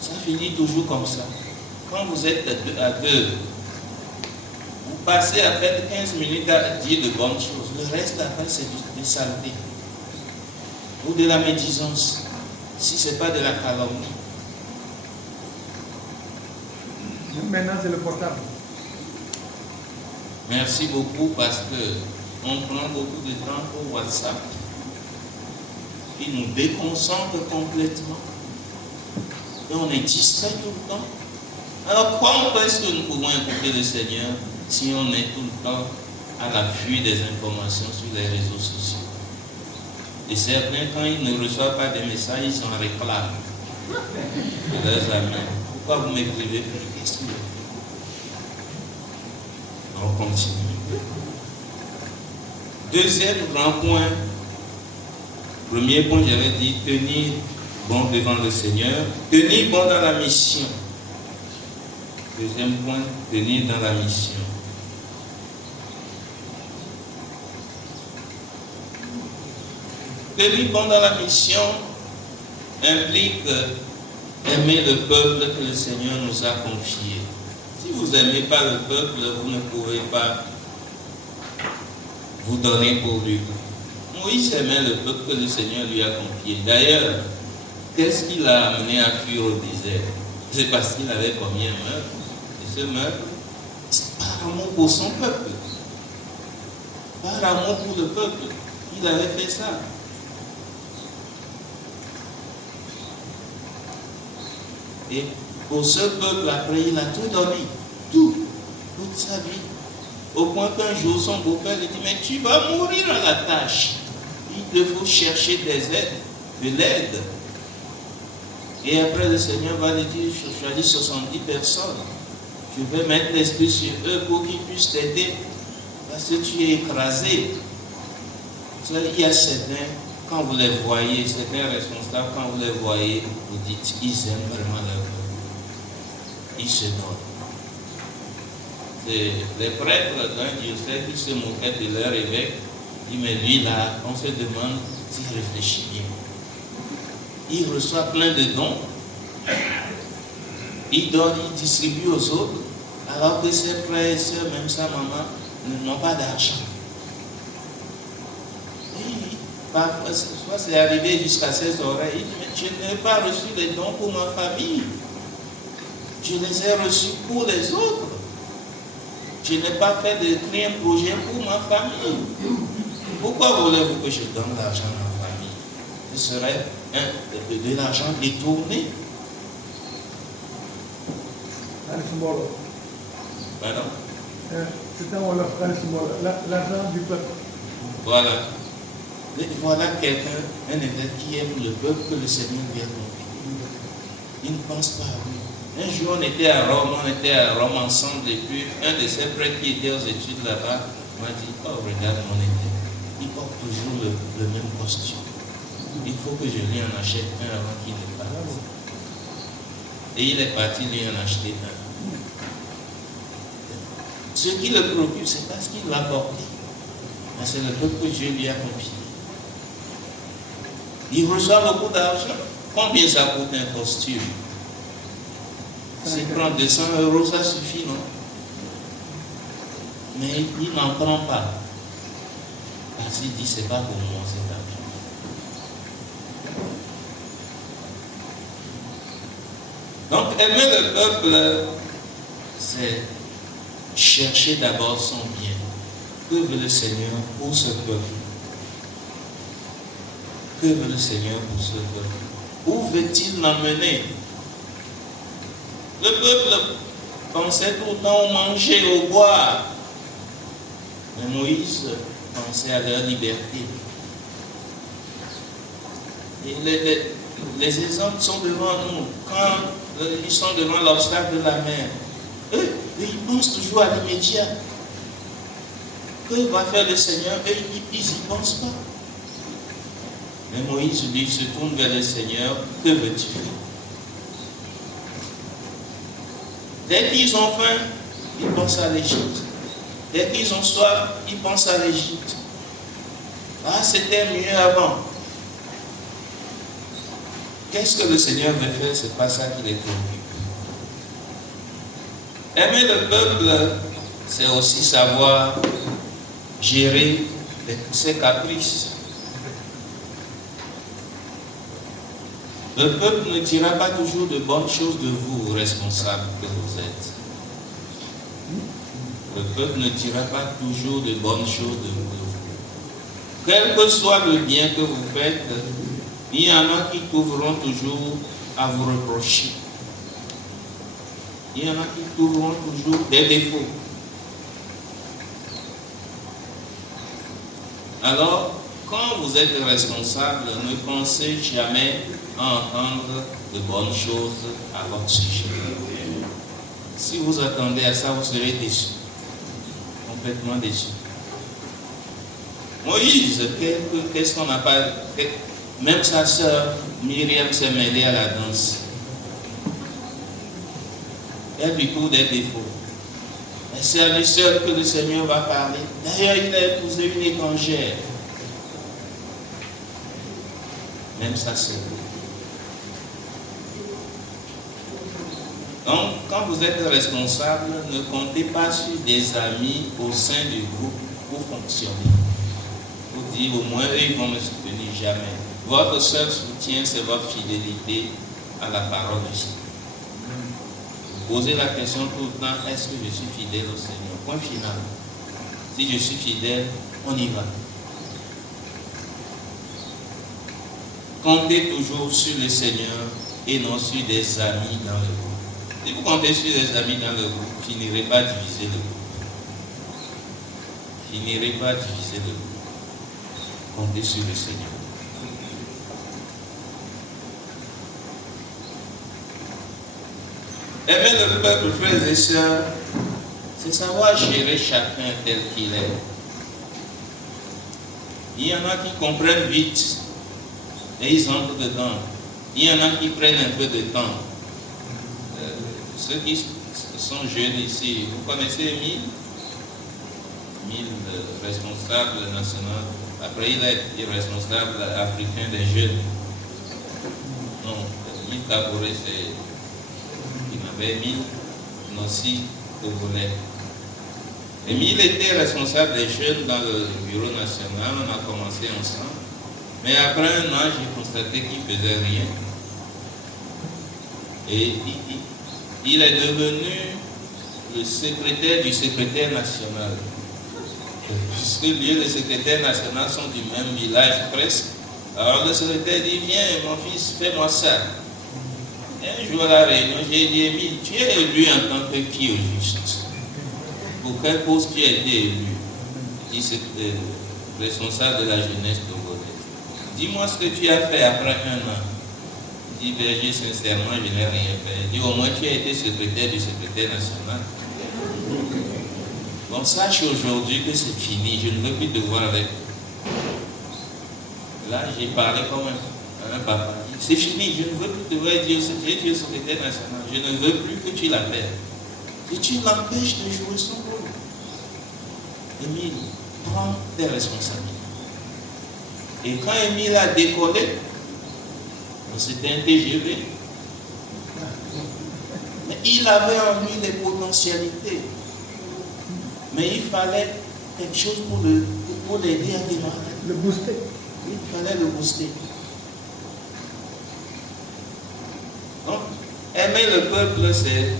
Ça finit toujours comme ça. Quand vous êtes à deux, vous passez à peine 15 minutes à dire de bonnes choses. Le reste, après, c'est des saletés. Ou de la médisance. Si ce n'est pas de la calomnie. Maintenant, c'est le portable. Merci beaucoup parce que on prend beaucoup de temps pour WhatsApp. Il nous déconcentre complètement. Et on est distrait tout le temps. Alors, comment est-ce que nous pouvons écouter le Seigneur si on est tout le temps à l'affût des informations sur les réseaux sociaux? Et certains, quand ils ne reçoivent pas des messages, ils s'en réclament de leurs amis. Pourquoi vous m'écrivez plus? Qu'est-ce que on continue. Deuxième grand point. Premier point, j'avais dit tenir bon devant le Seigneur, tenir bon dans la mission. Deuxième point, tenir dans la mission. Tenir bon dans la mission implique aimer le peuple que le Seigneur nous a confié. Si vous n'aimez pas le peuple, vous ne pouvez pas vous donner pour lui. Moïse aimait le peuple que le Seigneur lui a confié. D'ailleurs, qu'est-ce qui l'a amené à fuir au désert? C'est parce qu'il avait commis un meurtre. Et ce meurtre, c'est par amour pour son peuple. Par amour pour le peuple. Il avait fait ça. Et pour ce peuple, après, il a tout donné. Tout. Toute sa vie. Au point qu'un jour, son beau-père lui dit, mais tu vas mourir à la tâche. Il te faut chercher de l'aide. Et après, le Seigneur va lui dire, je choisis 70 personnes. Je vais mettre l'esprit sur eux pour qu'ils puissent t'aider. Parce que tu es écrasé. Il y a certains, quand vous les voyez, certains responsables, quand vous les voyez, vous dites, ils aiment vraiment leur peuple. Ils se donnent. Les prêtres d'un diocèse qui se moquaient de leur évêque, disent, mais lui là, on se demande s'il réfléchit bien. Il reçoit plein de dons, il donne, il distribue aux autres, alors que ses frères et sœurs, même sa maman, n'ont pas d'argent. Parfois, c'est arrivé jusqu'à ses oreilles, il dit, mais je n'ai pas reçu les dons pour ma famille, je les ai reçus pour les autres. Je n'ai pas fait de un projet pour ma famille. Pourquoi voulez-vous que je donne l'argent à ma famille? Ce serait de l'argent détourné. Kalisumolo. Pardon? C'est un Wolof, Kalisumolo. L'argent du peuple. Voilà. Et voilà quelqu'un, un évêque qui aime le peuple que le Seigneur vient confier. Il ne pense pas à lui. Un jour, on était à Rome ensemble, et puis un de ses prêtres qui était aux études là-bas m'a dit, oh, regarde mon évêque, il porte toujours le même costume. Il faut que je lui en achète un avant qu'il ne parte. Et il est parti lui en acheter un. Ce qui le préoccupe, c'est pas ce qu'il va porter, mais c'est le peuple que Dieu lui a confié. Il reçoit beaucoup d'argent. Combien ça coûte un costume? S'il prend 200 €, ça suffit, non? Mais il n'en prend pas. Parce qu'il dit, c'est pas pour moi cet argent. Donc, aimer le peuple, c'est chercher d'abord son bien. Que veut le Seigneur pour ce peuple? Que veut le Seigneur pour ce peuple? Où veut-il l'emmener? Le peuple pensait tout le temps au manger, au boire. Mais Moïse pensait à leur liberté. Et les exemples sont devant nous. Quand ils sont devant l'obstacle de la mer, eux, ils pensent toujours à l'immédiat. Que va faire le Seigneur? Ils n'y pensent pas. Mais Moïse, lui, se tourne vers le Seigneur. Que veux-tu faire? Dès qu'ils ont faim, ils pensent à l'Égypte. Dès qu'ils ont soif, ils pensent à l'Égypte. Ah, c'était mieux avant. Qu'est-ce que le Seigneur veut faire? C'est pas ça qui les préoccupe. Aimer le peuple, c'est aussi savoir gérer ses caprices. Le peuple ne dira pas toujours de bonnes choses de vous, responsables que vous êtes. Le peuple ne dira pas toujours de bonnes choses de vous. Quel que soit le bien que vous faites, il y en a qui trouveront toujours à vous reprocher. Il y en a qui trouveront toujours des défauts. Alors, quand vous êtes responsable, ne pensez jamais à entendre de bonnes choses à votre sujet. Si vous attendez à ça, vous serez déçus. Complètement déçus. Moïse, qu'est-ce qu'on n'a pas... Même sa sœur Myriam s'est mêlée à la danse. Elle lui trouve des défauts. Mais c'est à lui seul que le Seigneur va parler. D'ailleurs, il a épousé une étrangère. Même sa sœur. Donc, quand vous êtes responsable, ne comptez pas sur des amis au sein du groupe pour fonctionner. Vous dites, au moins, eux, ils vont me soutenir jamais. Votre seul soutien, c'est votre fidélité à la parole du Seigneur. Posez la question tout le temps, est-ce que je suis fidèle au Seigneur? Point final. Si je suis fidèle, on y va. Comptez toujours sur le Seigneur et non sur des amis dans le groupe. Si vous comptez sur des amis dans le groupe, vous ne finirez pas diviser le groupe. Vous ne finirez pas diviser le groupe. Comptez sur le Seigneur. Aimer le peuple, frères et sœurs, c'est savoir gérer chacun tel qu'il est. Il y en a qui comprennent vite et ils entrent dedans. Il y en a qui prennent un peu de temps. Ceux qui sont jeunes ici, vous connaissez Émile? Émile, responsable national. Après, il a été responsable africain des jeunes. Non, Émile Kaboré, c'est... Émile Nossi Togolais. Émile était responsable des jeunes dans le bureau national, on a commencé ensemble. Mais après un an, j'ai constaté qu'il ne faisait rien. Et il est devenu le secrétaire du secrétaire national. Puisque lui et le secrétaire national sont du même village presque. Alors le secrétaire dit, viens mon fils, fais-moi ça. Et un jour à la réunion, j'ai dit, Émile, tu es élu en tant que qui au juste? Pour quelle cause tu as été élu? Il dit, c'est responsable de la jeunesse togolaise. Dis-moi ce que tu as fait après un an. Il dit, berger, sincèrement, je n'ai rien fait. Il dit, au moins tu as été secrétaire du secrétaire national. Bon, sache aujourd'hui que c'est fini, je ne veux plus te voir avec. Là, j'ai parlé comme un papa. C'est fini, je ne veux plus te voir dire j'ai été secrétaire national. Je ne veux plus que tu l'appelles. Et tu l'empêches de jouer son rôle. Émile, prends tes responsabilités. Et quand Émile a décollé, c'était un TGV. Mais il avait en lui les potentialités. Mais il fallait quelque chose pour l'aider à démarrer. Le booster. Il fallait le booster. Donc, aimer le peuple, c'est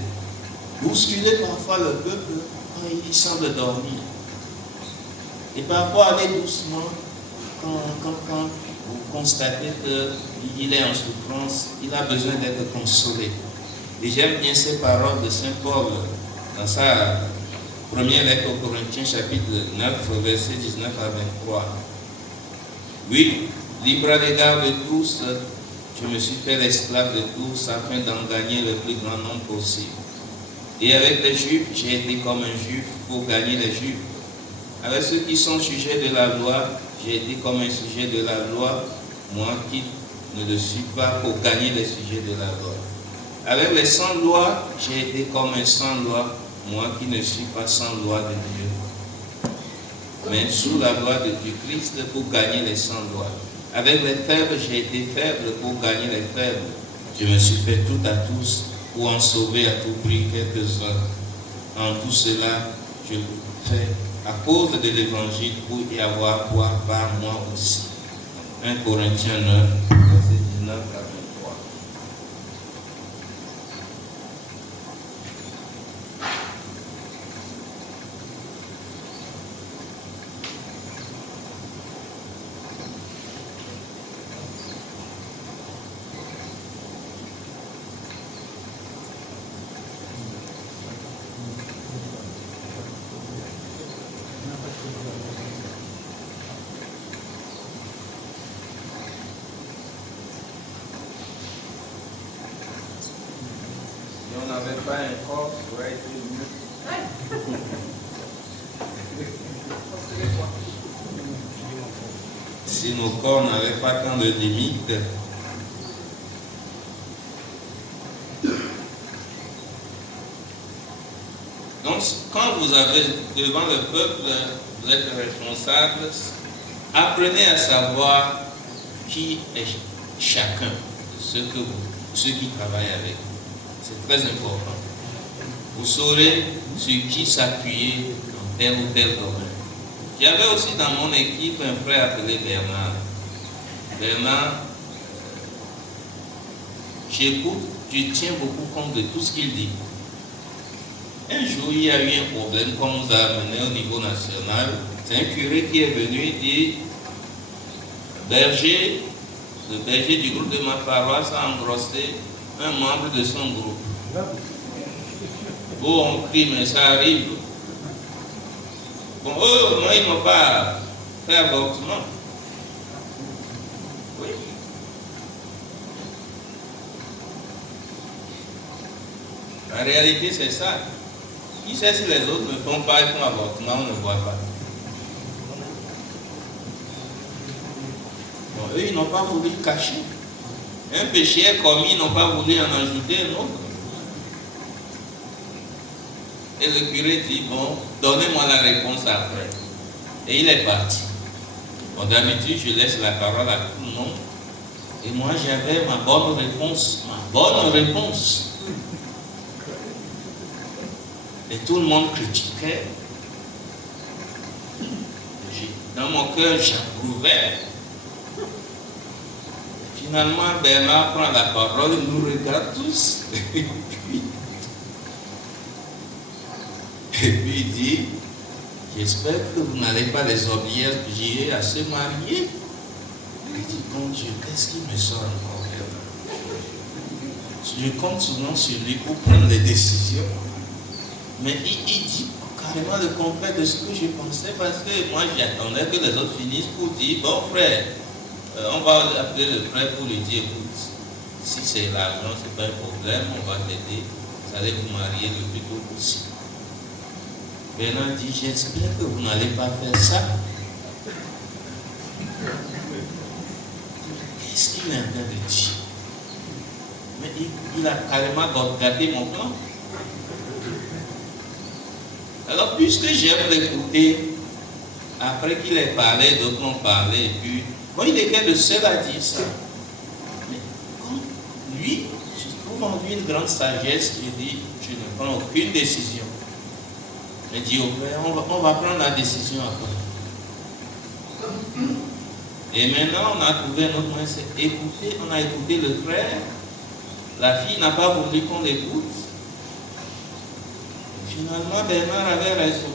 bousculer parfois le peuple quand il semble dormir. Et parfois aller doucement quand vous constatez qu'il est en souffrance, il a besoin d'être consolé. Et j'aime bien ces paroles de Saint Paul dans sa première lettre aux Corinthiens, chapitre 9, versets 19 à 23. Oui, libre à l'égard de tous, je me suis fait l'esclave de tous afin d'en gagner le plus grand nombre possible. Et avec les Juifs, j'ai été comme un Juif pour gagner les Juifs. Avec ceux qui sont sujets de la loi, j'ai été comme un sujet de la loi, moi qui ne le suis pas pour gagner les sujets de la loi. Avec les sans loi, j'ai été comme un sans loi, moi qui ne suis pas sans loi de Dieu, mais sous la loi du Christ pour gagner les sans lois. Avec les faibles, j'ai été faible pour gagner les faibles. Je me suis fait tout à tous pour en sauver à tout prix quelques-uns. En tout cela, je le fais à cause de l'évangile pour y avoir droit par moi aussi. 1 Corinthiens 9, verset 19 à 23. Si on n'avait pas un corps, ça aurait été mieux. Si nos corps n'avaient pas tant de limites, donc quand vous avez devant le peuple, vous êtes responsable, apprenez à savoir qui est chacun de ceux qui travaillent avec vous. C'est très important. Vous saurez sur qui s'appuyer dans tel ou tel domaine. J'avais aussi dans mon équipe un frère appelé Bernard. Bernard, j'écoute, je tiens beaucoup compte de tout ce qu'il dit. Un jour, il y a eu un problème qu'on nous a amené au niveau national. C'est un curé qui est venu et dit, le berger du groupe de ma paroisse a engrossé un membre de son groupe. Bon, on crie, mais ça arrive. Bon, eux, moi, ils ne m'ont pas fait avortement. Oui. La réalité, c'est ça. Qui sait si les autres ne font pas, ils font avortement, on ne voit pas. Bon, eux, ils n'ont pas voulu cacher. Un péché est commis, ils n'ont pas voulu en ajouter un autre. Et le curé dit, bon, donnez-moi la réponse après. Et il est parti. Bon, d'habitude, je laisse la parole à tout le monde. Et moi, j'avais ma bonne réponse. Et tout le monde critiquait. Dans mon cœur, j'approuvais. Finalement, Bernard prend la parole, il nous regarde tous. Et puis il dit, j'espère que vous n'allez pas les obliger à se marier. Il dit, mon Dieu, qu'est-ce qui me sort encore, Bernard? je compte souvent sur lui pour prendre les décisions. Mais il dit carrément le contraire de ce que je pensais, parce que moi j'attendais que les autres finissent pour dire, bon frère, on va appeler le frère pour lui dire, écoute, si c'est l'argent, c'est pas un problème, on va t'aider, vous allez vous marier le plus tôt possible. Bernard dit, j'espère que vous n'allez pas faire ça. Qu'est-ce qu'il est en train de dire? Mais il a carrément gardé mon plan. Alors, puisque j'aime l'écouter, après qu'il ait parlé, d'autres ont parlé, et puis, bon, il était le seul à dire ça. Mais comme lui, je trouve en lui une grande sagesse qui dit, je ne prends aucune décision. Je dis au frère, on va prendre la décision après. Et maintenant, on a trouvé un autre moyen, c'est écouter, on a écouté le frère. La fille n'a pas voulu qu'on l'écoute. Finalement, Bernard avait raison.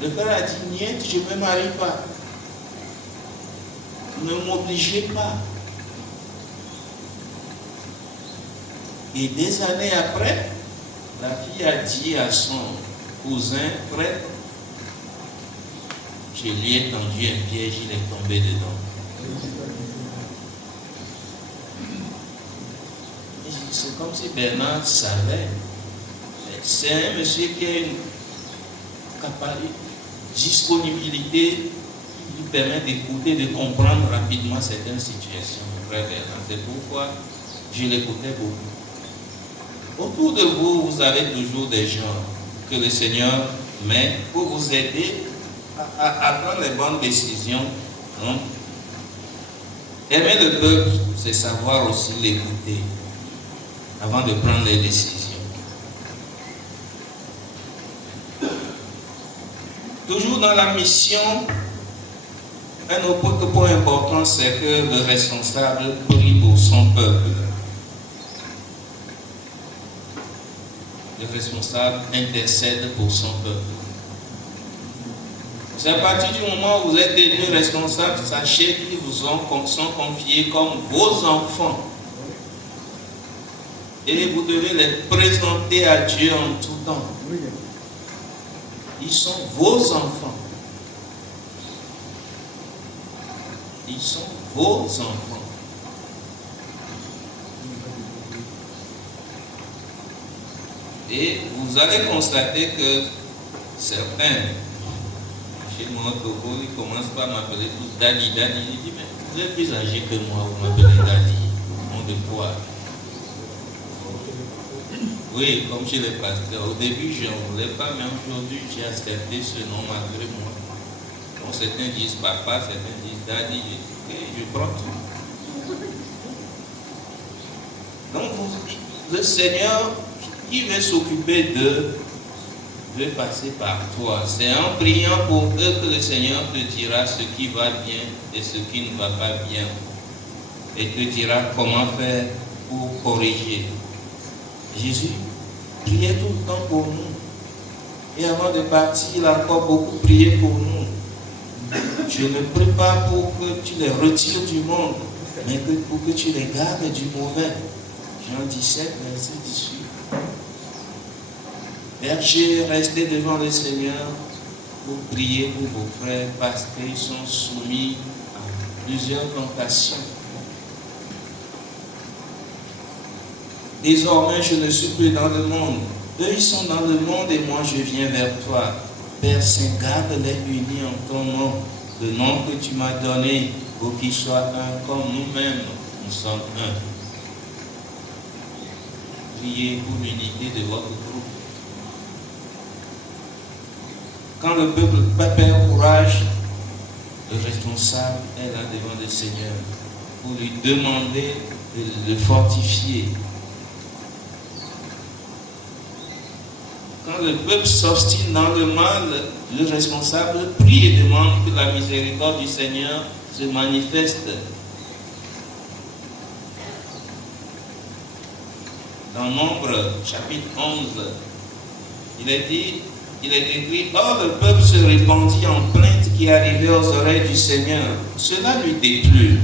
Le frère a dit, niet, je ne me marie pas. Ne m'obligez pas. Et des années après, la fille a dit à son cousin, frère, je lui ai tendu un piège, il est tombé dedans. C'est comme si Bernard savait. C'est un monsieur qui a une disponibilité qui lui permet d'écouter, de comprendre rapidement certaines situations. Frère Bernard, c'est pourquoi je l'écoutais beaucoup. Autour de vous, vous avez toujours des gens que le Seigneur met pour vous aider à prendre les bonnes décisions. Hein? Aimer le peuple, c'est savoir aussi l'écouter avant de prendre les décisions. Toujours dans la mission, un autre point important, c'est que le responsable prie pour son peuple. Le responsable intercède pour son peuple. C'est à partir du moment où vous êtes devenu responsable, sachez qu'ils vous sont confiés comme vos enfants. Et vous devez les présenter à Dieu en tout temps. Ils sont vos enfants. Ils sont vos enfants. Et vous allez constater que certains, chez moi au Togo, ils commencent par m'appeler tous Daddy, Daddy. Je dis, mais vous êtes plus âgé que moi, vous m'appelez Daddy. Nom de quoi? Oui, comme chez les pasteurs. Au début, je n'en voulais pas, mais aujourd'hui, j'ai accepté ce nom malgré moi. Donc, certains disent papa, certains disent daddy. Je dis, ok, je prends tout. Donc, le Seigneur, qui veut s'occuper d'eux, veut passer par toi. C'est en priant pour eux que le Seigneur te dira ce qui va bien et ce qui ne va pas bien. Et te dira comment faire pour corriger. Jésus priait tout le temps pour nous. Et avant de partir, il a encore beaucoup prié pour nous. Je ne prie pas pour que tu les retires du monde, mais pour que tu les gardes du mauvais. Jean 17, verset 18. Berger, restez devant le Seigneur pour prier pour vos frères parce qu'ils sont soumis à plusieurs tentations. Désormais, je ne suis plus dans le monde. Eux, ils sont dans le monde et moi, je viens vers toi. Père Saint, garde-les unis en ton nom, le nom que tu m'as donné, pour qu'ils soient un comme nous-mêmes, nous sommes un. Priez pour l'unité de votre groupe. Quand le peuple perd courage, le responsable est là devant le Seigneur pour lui demander de le fortifier. Quand le peuple s'obstine dans le mal, le responsable prie et demande que la miséricorde du Seigneur se manifeste. Dans Nombre, chapitre 11, il est écrit, or le peuple se répandit en plainte qui arrivait aux oreilles du Seigneur. Cela lui déplut.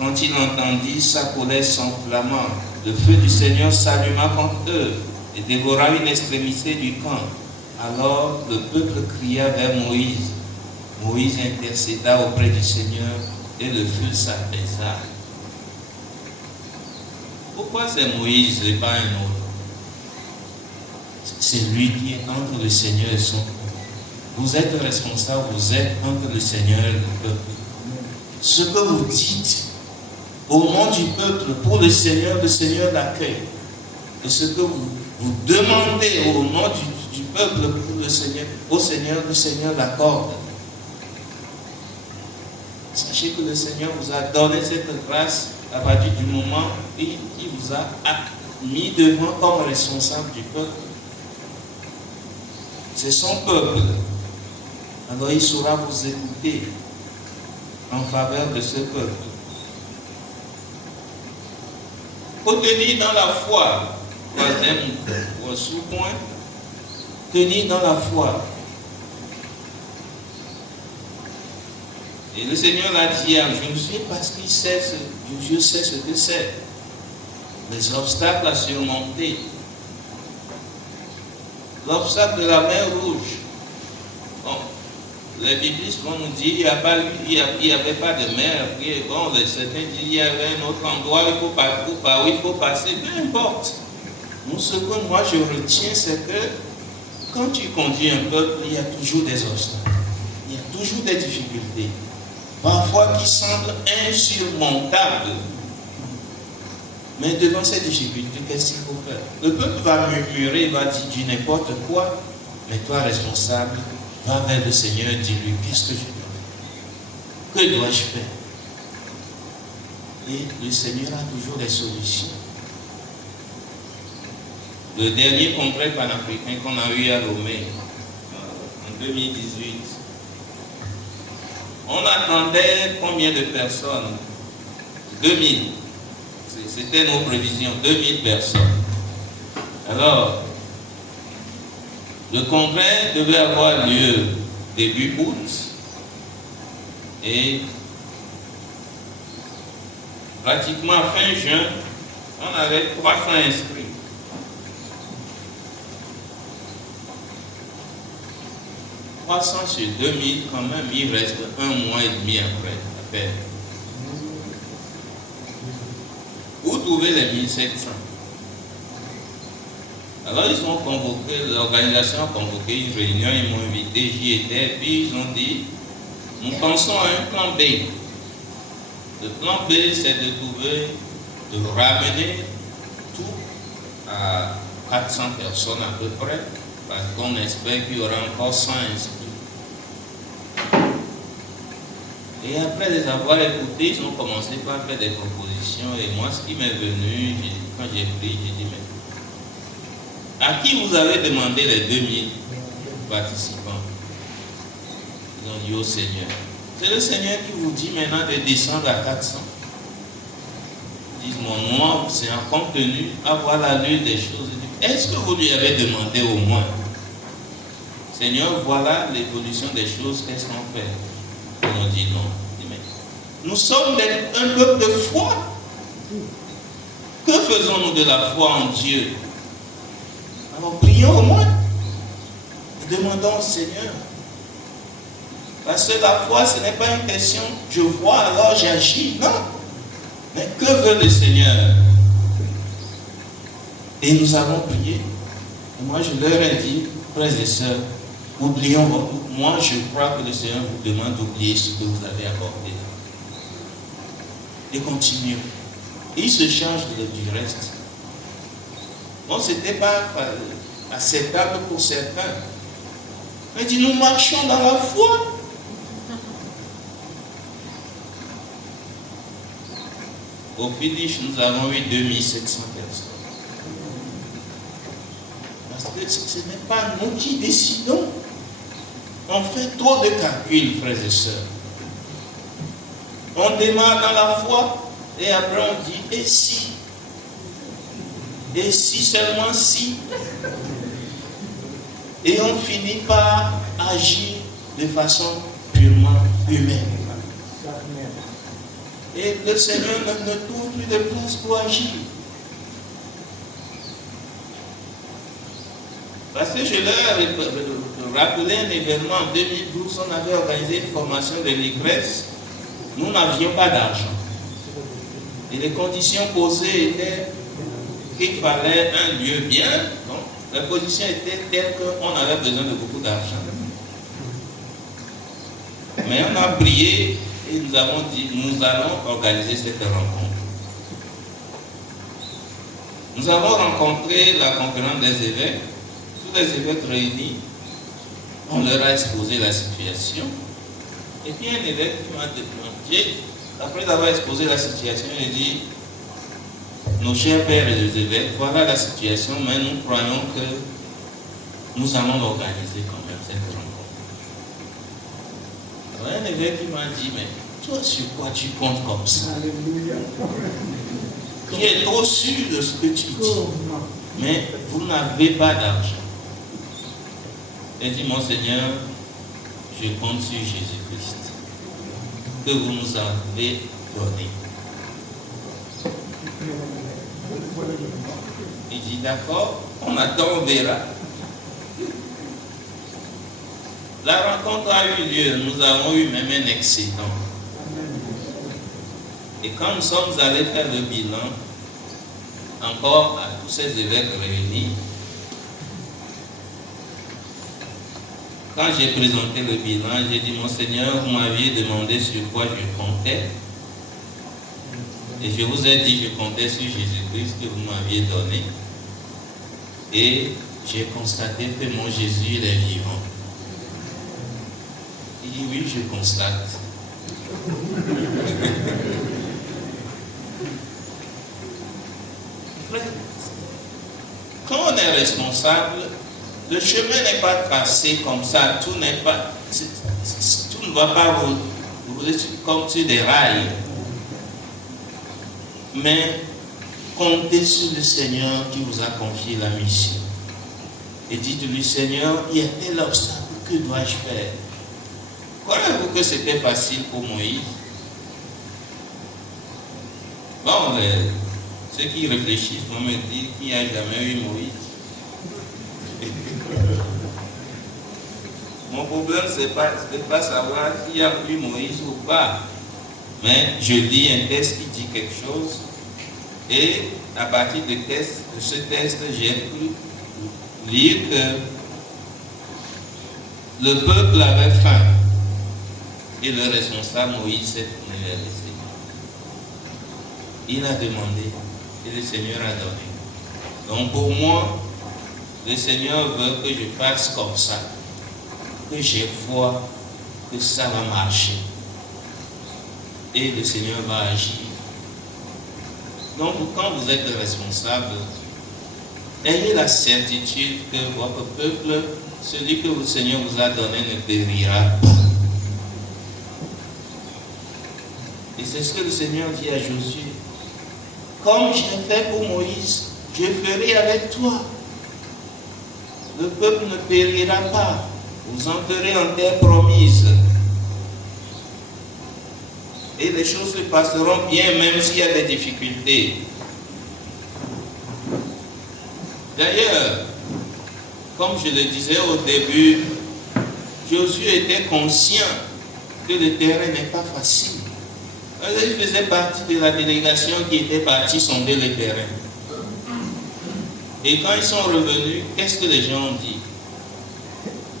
Quand il entendit, sa colère s'enflamma. le feu du Seigneur s'alluma contre eux et dévora une extrémité du camp. Alors le peuple cria vers Moïse. Moïse intercéda auprès du Seigneur et le feu s'apaisa. Pourquoi c'est Moïse et pas un autre? C'est lui qui est entre le Seigneur et son peuple. Vous êtes responsable, vous êtes entre le Seigneur et le peuple. Ce que vous dites au nom du peuple pour le Seigneur l'accueille. Et ce que vous demandez au nom du peuple pour le Seigneur, au Seigneur l'accorde. Sachez que le Seigneur vous a donné cette grâce à partir du moment où il vous a mis devant comme responsable du peuple. C'est son peuple. Alors il saura vous écouter en faveur de ce peuple. Faut tenir dans la foi. Troisième sous-point. Tenir dans la foi. Et le Seigneur l'a dit à Josué parce qu'il sait Dieu sait ce que c'est. Les obstacles à surmonter. L'obstacle de la mer Rouge. Bon, les biblistes vont nous dire il n'y avait pas de mer. Puis, bon, certains disent il y avait un autre endroit où il faut passer. Peu importe. Ce que moi je retiens, c'est que quand tu conduis un peuple, il y a toujours des obstacles. Il y a toujours des difficultés. Parfois qui semblent insurmontables. Mais devant ces difficultés, qu'est-ce qu'il faut faire? Le peuple va murmurer, il va dire n'importe quoi, mais toi, responsable, va vers le Seigneur, dis-lui, qu'est-ce que je dois faire? Que dois-je faire? Et le Seigneur a toujours des solutions. Le dernier congrès panafricain qu'on a eu à Lomé, en 2018, on attendait combien de personnes? 2000. C'était nos prévisions, 2000 personnes. Alors, le congrès devait avoir lieu début août et pratiquement fin juin, on avait 300 inscrits. 300 sur 2000, quand même, il reste un mois et demi après, à peine. Où trouver les 1700? Alors ils ont convoqué, l'organisation a convoqué une réunion, ils m'ont invité, j'y étais, puis ils ont dit, nous pensons à un plan B. Le plan B, c'est de ramener tout à 400 personnes à peu près, parce qu'on espère qu'il y aura encore 100 inscrits. Et après les avoir écoutés, ils ont commencé par faire des propositions. Et moi, ce qui m'est venu, quand j'ai pris, j'ai dit, mais à qui vous avez demandé les 2000 participants? Ils ont dit au Seigneur. C'est le Seigneur qui vous dit maintenant de descendre à 400. Ils disent, mon nom, c'est en compte tenu à voir l'allure des choses. Est-ce que vous lui avez demandé au moins? Seigneur, voilà l'évolution des choses, qu'est-ce qu'on fait? Ils ont dit non. Nous sommes un peuple de foi. Que faisons-nous de la foi en Dieu? Alors prions au moins. Et demandons au Seigneur. Parce que la foi, ce n'est pas une question, je vois alors j'agis. Non. Mais que veut le Seigneur? Et nous avons prié. Et moi je leur ai dit, frères et sœurs, oublions, moi je crois que le Seigneur vous demande d'oublier ce que vous avez abordé. Et continuons. Et il se charge du reste. Bon, ce n'était pas acceptable pour certains. Mais il dit, nous marchons dans la foi. Au finish, nous avons eu 2700 personnes. Parce que ce n'est pas nous qui décidons. On fait trop de calculs, frères et sœurs. On démarre dans la foi et après on dit et si? Et si, seulement si? Et on finit par agir de façon purement humaine. Et le Seigneur ne trouve plus de place pour agir. Parce que je leur rappelais un événement en 2012, on avait organisé une formation de l'ICRES. Nous n'avions pas d'argent. Et les conditions posées étaient qu'il fallait un lieu bien. Donc, la position était telle qu'on avait besoin de beaucoup d'argent. Mais on a prié et nous avons dit, nous allons organiser cette rencontre. Nous avons rencontré la conférence des évêques, tous les évêques réunis, on leur a exposé la situation. Et puis un évêque qui m'a demandé, après avoir exposé la situation, il dit, nos chers pères et les évêques, voilà la situation, mais nous croyons que nous allons l'organiser quand même, cette rencontre. Alors un évêque qui m'a dit, mais toi sur quoi tu comptes comme ça? Alléluia. Tu es trop sûr de ce que tu dis, mais vous n'avez pas d'argent. Il dit, mon Seigneur, je compte sur Jésus-Christ, que vous nous avez donné. Il dit, d'accord, on attend, on verra. La rencontre a eu lieu, nous avons eu même un excédent. Et quand nous sommes allés faire le bilan, encore à tous ces évêques réunis, quand j'ai présenté le bilan, j'ai dit, mon Seigneur, vous m'aviez demandé sur quoi je comptais. Et je vous ai dit, je comptais sur Jésus-Christ que vous m'aviez donné. Et j'ai constaté que mon Jésus, il est vivant. Il dit, oui, je constate. Quand on est responsable, le chemin n'est pas tracé comme ça, tout ne va pas rouler comme sur des rails. Mais comptez sur le Seigneur qui vous a confié la mission. Et dites-lui, Seigneur, il y a tel obstacle, que dois-je faire? Croyez-vous que c'était facile pour Moïse? Bon, ceux qui réfléchissent vont me dire qu'il n'y a jamais eu Moïse. Mon problème, ce n'est pas savoir s'il y a eu Moïse ou pas. Mais je lis un texte qui dit quelque chose. Et à partir de ce texte, j'ai pu lire que le peuple avait faim. Et le responsable Moïse s'est tourné vers le Seigneur. Il a demandé et le Seigneur a donné. Donc pour moi, le Seigneur veut que je fasse comme ça, que je vois que ça va marcher. Et le Seigneur va agir. Donc quand vous êtes responsable, ayez la certitude que votre peuple, celui que le Seigneur vous a donné, ne périra pas. Et c'est ce que le Seigneur dit à Josué. Comme j'ai fait pour Moïse, je ferai avec toi. Le peuple ne périra pas. Vous entrerez en terre promise. Et les choses se passeront bien, même s'il y a des difficultés. D'ailleurs, comme je le disais au début, Josué était conscient que le terrain n'est pas facile. Il faisait partie de la délégation qui était partie sonder le terrain. Et quand ils sont revenus, qu'est-ce que les gens ont dit?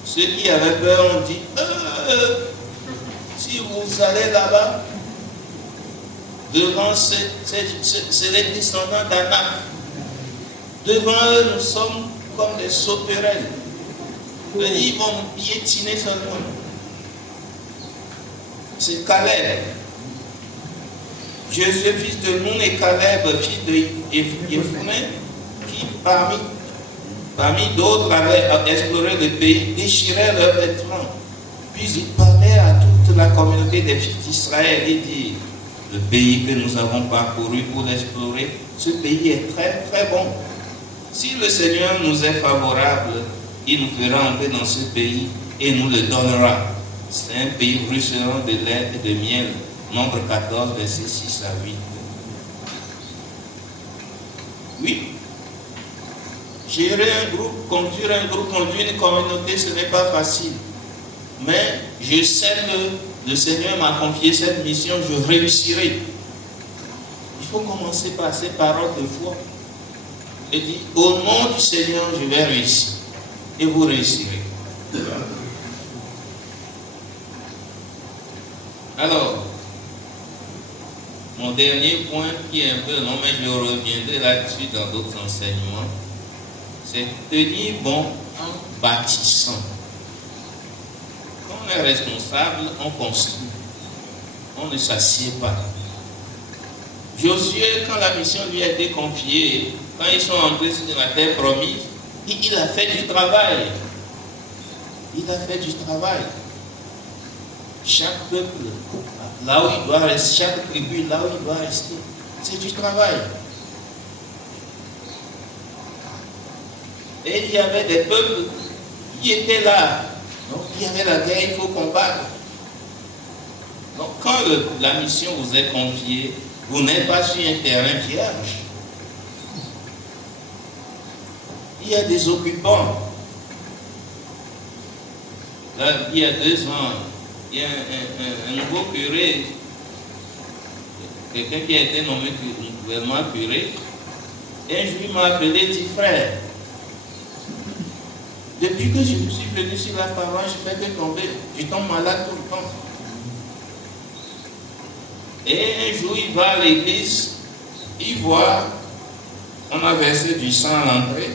Ceux qui avaient peur ont dit, si vous allez là-bas, devant c'est les descendants d'Anak. Devant eux, nous sommes comme des sauterelles. Ils vont nous piétiner seulement. C'est Caleb. Jésus, fils de Nun, et Caleb, fils de Jephunné, qui parmi d'autres avaient exploré le pays, déchiraient leurs vêtements. Puis ils parlaient à toute la communauté des fils d'Israël et dirent, le pays que nous avons parcouru pour l'explorer, ce pays est très très bon. Si le Seigneur nous est favorable, il nous fera entrer dans ce pays et nous le donnera. C'est un pays ruisselant de lait et de miel. Nombre 14, versets 6 à 8. Oui, Gérer un groupe, conduire une communauté, ce n'est pas facile. Mais je sais que le Seigneur m'a confié cette mission, je réussirai. Il faut commencer par ces paroles de foi. Et dire, au nom du Seigneur, je vais réussir. Et vous réussirez. Alors, mon dernier point qui est un peu long, mais je reviendrai là-dessus dans d'autres enseignements, c'est tenir bon en bâtissant. Quand on est responsable, on construit. On ne s'assied pas. Josué, quand la mission lui a été confiée, quand ils sont entrés sur la terre promise, il a fait du travail. Il a fait du travail. Chaque peuple, là où il doit rester, chaque tribu, là où il doit rester, c'est du travail. Et il y avait des peuples qui étaient là. Donc il y avait la guerre, il faut combattre. Donc quand la mission vous est confiée, vous n'êtes pas sur un terrain vierge. Il y a des occupants. Là, il y a 2 ans, il y a un nouveau curé, quelqu'un qui a été nommé gouvernement curé, et un jour il m'a appelé, dit frère, depuis que je suis venu sur la paroisse, je fais que tomber, je tombe malade tout le temps. Et un jour il va à l'église, il voit, on a versé du sang à l'entrée,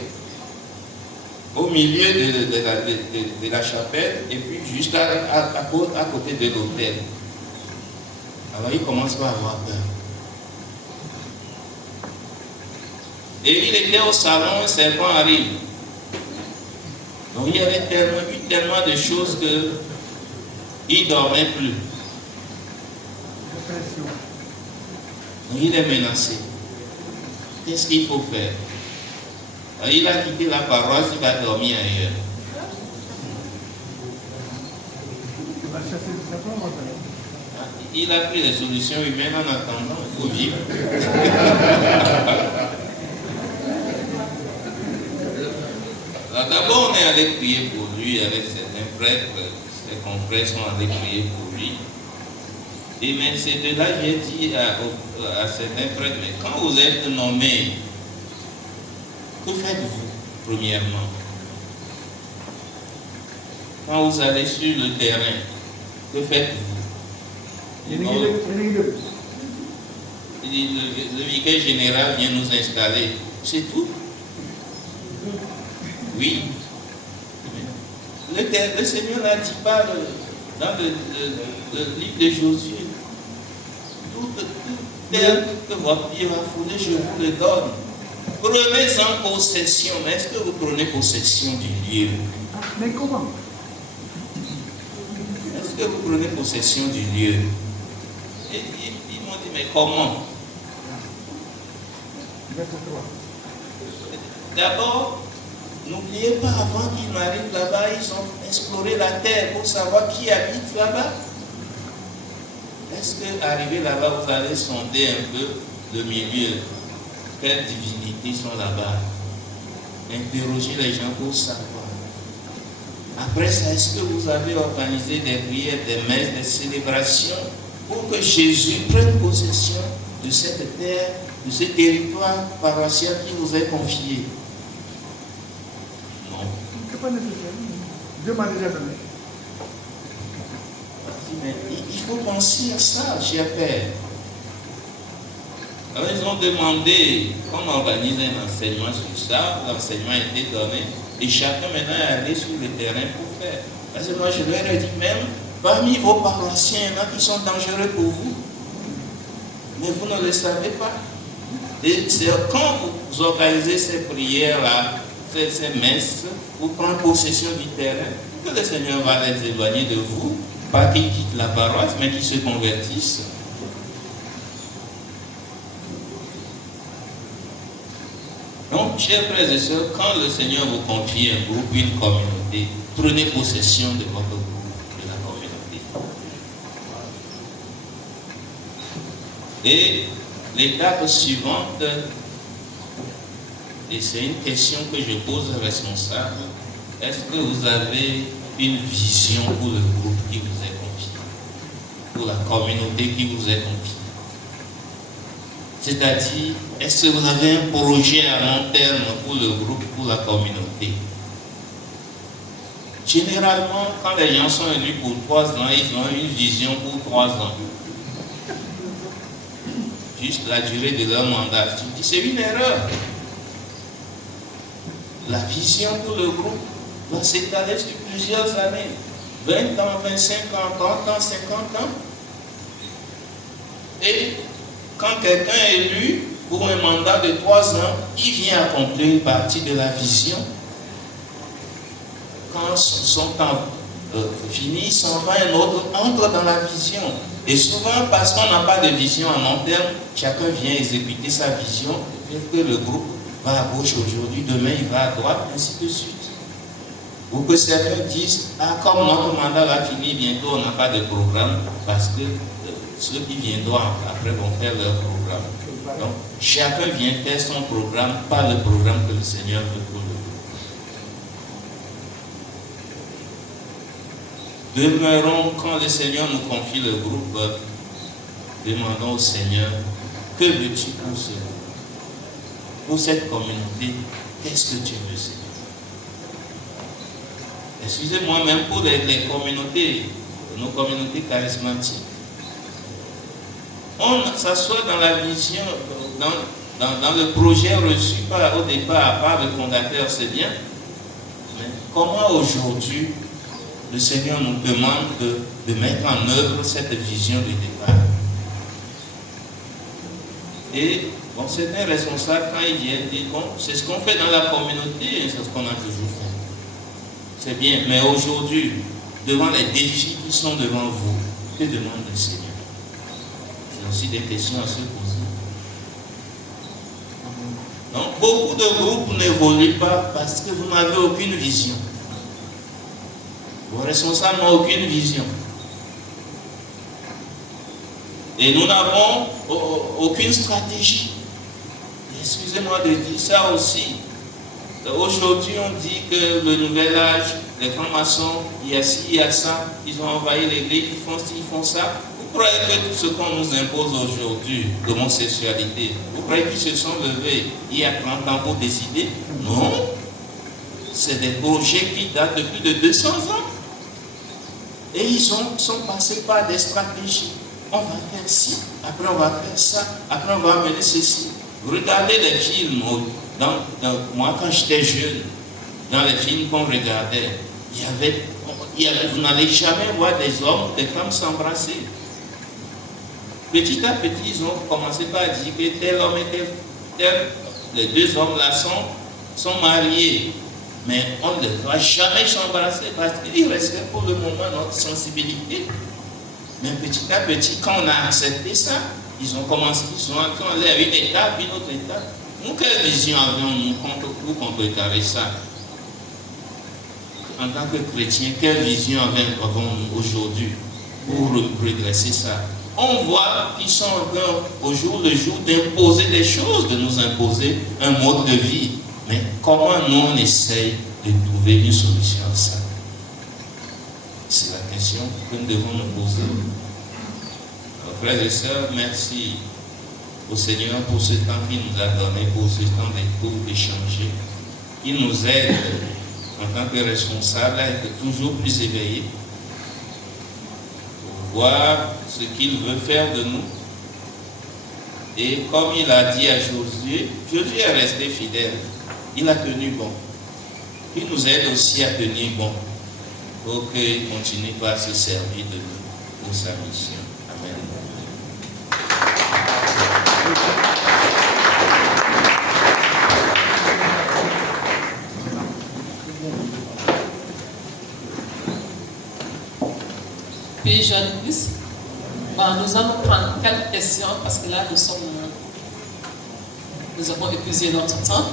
au milieu de la chapelle, et puis juste à côté de l'autel. Alors il commence par avoir peur. Et il était au salon, un serpent arrive. Donc il y avait tellement de choses qu'il ne dormait plus. Donc il est menacé. Qu'est-ce qu'il faut faire? Alors, il a quitté la paroisse, il va dormir ailleurs. Il a pris les solutions humaines en attendant, il faut vivre. Alors d'abord, on est allé prier pour lui avec certains prêtres, ses confrères sont allés prier pour lui. Et mais c'est de là que j'ai dit à certains prêtres, mais quand vous êtes nommés, que faites-vous premièrement? Quand vous allez sur le terrain, que faites-vous? Il dit, le vicaire général vient nous installer. C'est tout? Oui. Le Seigneur n'a dit pas dans le livre de Josué. Tout terre que votre pied va fouler, je vous le donne. Prenez-en possession. Mais est-ce que vous prenez possession du lieu? Mais comment? Est-ce que vous prenez possession du lieu? Et ils m'ont dit, mais comment? D'abord, n'oubliez pas, avant qu'ils n'arrivent là-bas, ils ont exploré la terre pour savoir qui habite là-bas. Est-ce qu'arrivé là-bas, vous allez sonder un peu le milieu? Quelles divinités sont là-bas? Interrogez les gens pour savoir. Après ça, est-ce que vous avez organisé des prières, des messes, des célébrations pour que Jésus prenne possession de cette terre, de ce territoire paroissial qui vous est confié? Non. C'est pas nécessaire. Dieu m'a déjà donné. Mais il faut penser à ça, cher Père. Alors ils ont demandé qu'on organise un enseignement sur ça, l'enseignement a été donné, et chacun maintenant est allé sur le terrain pour faire. Parce que moi je leur ai dit, même parmi vos paroissiens, il y en a qui sont dangereux pour vous. Mais vous ne le savez pas. Et c'est quand vous organisez ces prières-là, ces messes, pour prendre possession du terrain, que le Seigneur va les éloigner de vous, pas qu'ils quittent la paroisse, mais qu'ils se convertissent. Donc, chers frères et sœurs, quand le Seigneur vous confie un groupe, une communauté, prenez possession de votre groupe, de la communauté. Et l'étape suivante, Et c'est une question que je pose aux responsables. Est-ce que vous avez une vision pour le groupe qui vous est confié, pour la communauté qui vous est confiée? C'est-à-dire, est-ce que vous avez un projet à long terme pour le groupe, pour la communauté? Généralement, quand les gens sont élus pour 3 ans, ils ont une vision pour 3 ans. Juste la durée de leur mandat. Tu dis, c'est une erreur. La vision pour le groupe doit s'étaler sur plusieurs années. 20 ans, 25 ans, 30 ans, 50 ans. Et quand quelqu'un est élu pour un mandat de 3 ans, il vient accomplir une partie de la vision. Quand son temps finit, il s'en va, un autre entre dans la vision. Et souvent, parce qu'on n'a pas de vision à long terme, chacun vient exécuter sa vision, et que le groupe va à gauche aujourd'hui, demain il va à droite, ainsi de suite. Ou que certains disent, ah, comme notre mandat va finir bientôt, on n'a pas de programme, parce que ceux qui viendront après vont faire leur programme. Donc, chacun vient faire son programme, pas le programme que le Seigneur veut pour le groupe. Demeurons, quand le Seigneur nous confie le groupe, demandons au Seigneur, que veux-tu pour ce groupe? Pour cette communauté, qu'est-ce que tu veux, Seigneur? Excusez-moi, même pour les communautés, nos communautés charismatiques. On s'assoit dans la vision, dans le projet reçu au départ par le fondateur, c'est bien. Mais comment aujourd'hui le Seigneur nous demande de mettre en œuvre cette vision du départ? Et bon, certains responsables, quand ils viennent, disent, bon, c'est ce qu'on fait dans la communauté, c'est ce qu'on a toujours fait. C'est bien, mais aujourd'hui, devant les défis qui sont devant vous, que demande le Seigneur? C'est aussi des questions à se poser. Donc, beaucoup de groupes n'évoluent pas parce que vous n'avez aucune vision. Vos responsables n'ont aucune vision. Et nous n'avons aucune stratégie. Excusez-moi de dire ça aussi. Aujourd'hui, on dit que le nouvel âge, les francs-maçons, il y a ci, il y a ça, ils ont envahi l'église, ils font ci, ils font ça. Vous croyez que tout ce qu'on nous impose aujourd'hui, l'homosexualité, vous croyez qu'ils se sont levés il y a 30 ans pour décider? Non. C'est des projets qui datent de plus de 200 ans. Et ils sont passés par des stratégies. On va faire ci, après on va faire ça, après on va amener ceci. Regardez les films. Moi, quand j'étais jeune, dans les films qu'on regardait, vous n'allez jamais voir des hommes, des femmes s'embrasser. Petit à petit, ils ont commencé par dire que tel homme et tel, les deux hommes-là sont mariés. Mais on ne doit jamais s'embrasser parce qu'il restait pour le moment notre sensibilité. Mais petit à petit, quand on a accepté ça, ils ont commencé, ils sont allés à une étape, une autre étape. Nous, quelle vision avions-nous pour contrecarrer ça? En tant que chrétiens, quelle vision avons-nous aujourd'hui pour redresser ça? On voit qu'ils sont en train, au jour le jour, d'imposer des choses, de nous imposer un mode de vie. Mais comment nous, on essaye de trouver une solution à ça? C'est la question que nous devons nous poser. Frères et sœurs, merci au Seigneur pour ce temps qu'il nous a donné, pour ce temps d'écoute, d'échanger. Il nous aide en tant que responsables à être toujours plus éveillés pour voir ce qu'il veut faire de nous. Et comme il a dit à Josué, Josué est resté fidèle. Il a tenu bon. Il nous aide aussi à tenir bon pour qu'il continue par se servir de nous pour sa mission. Amen. Puis Jean-Louis, nous allons prendre quelques questions parce que là nous avons épuisé notre temps.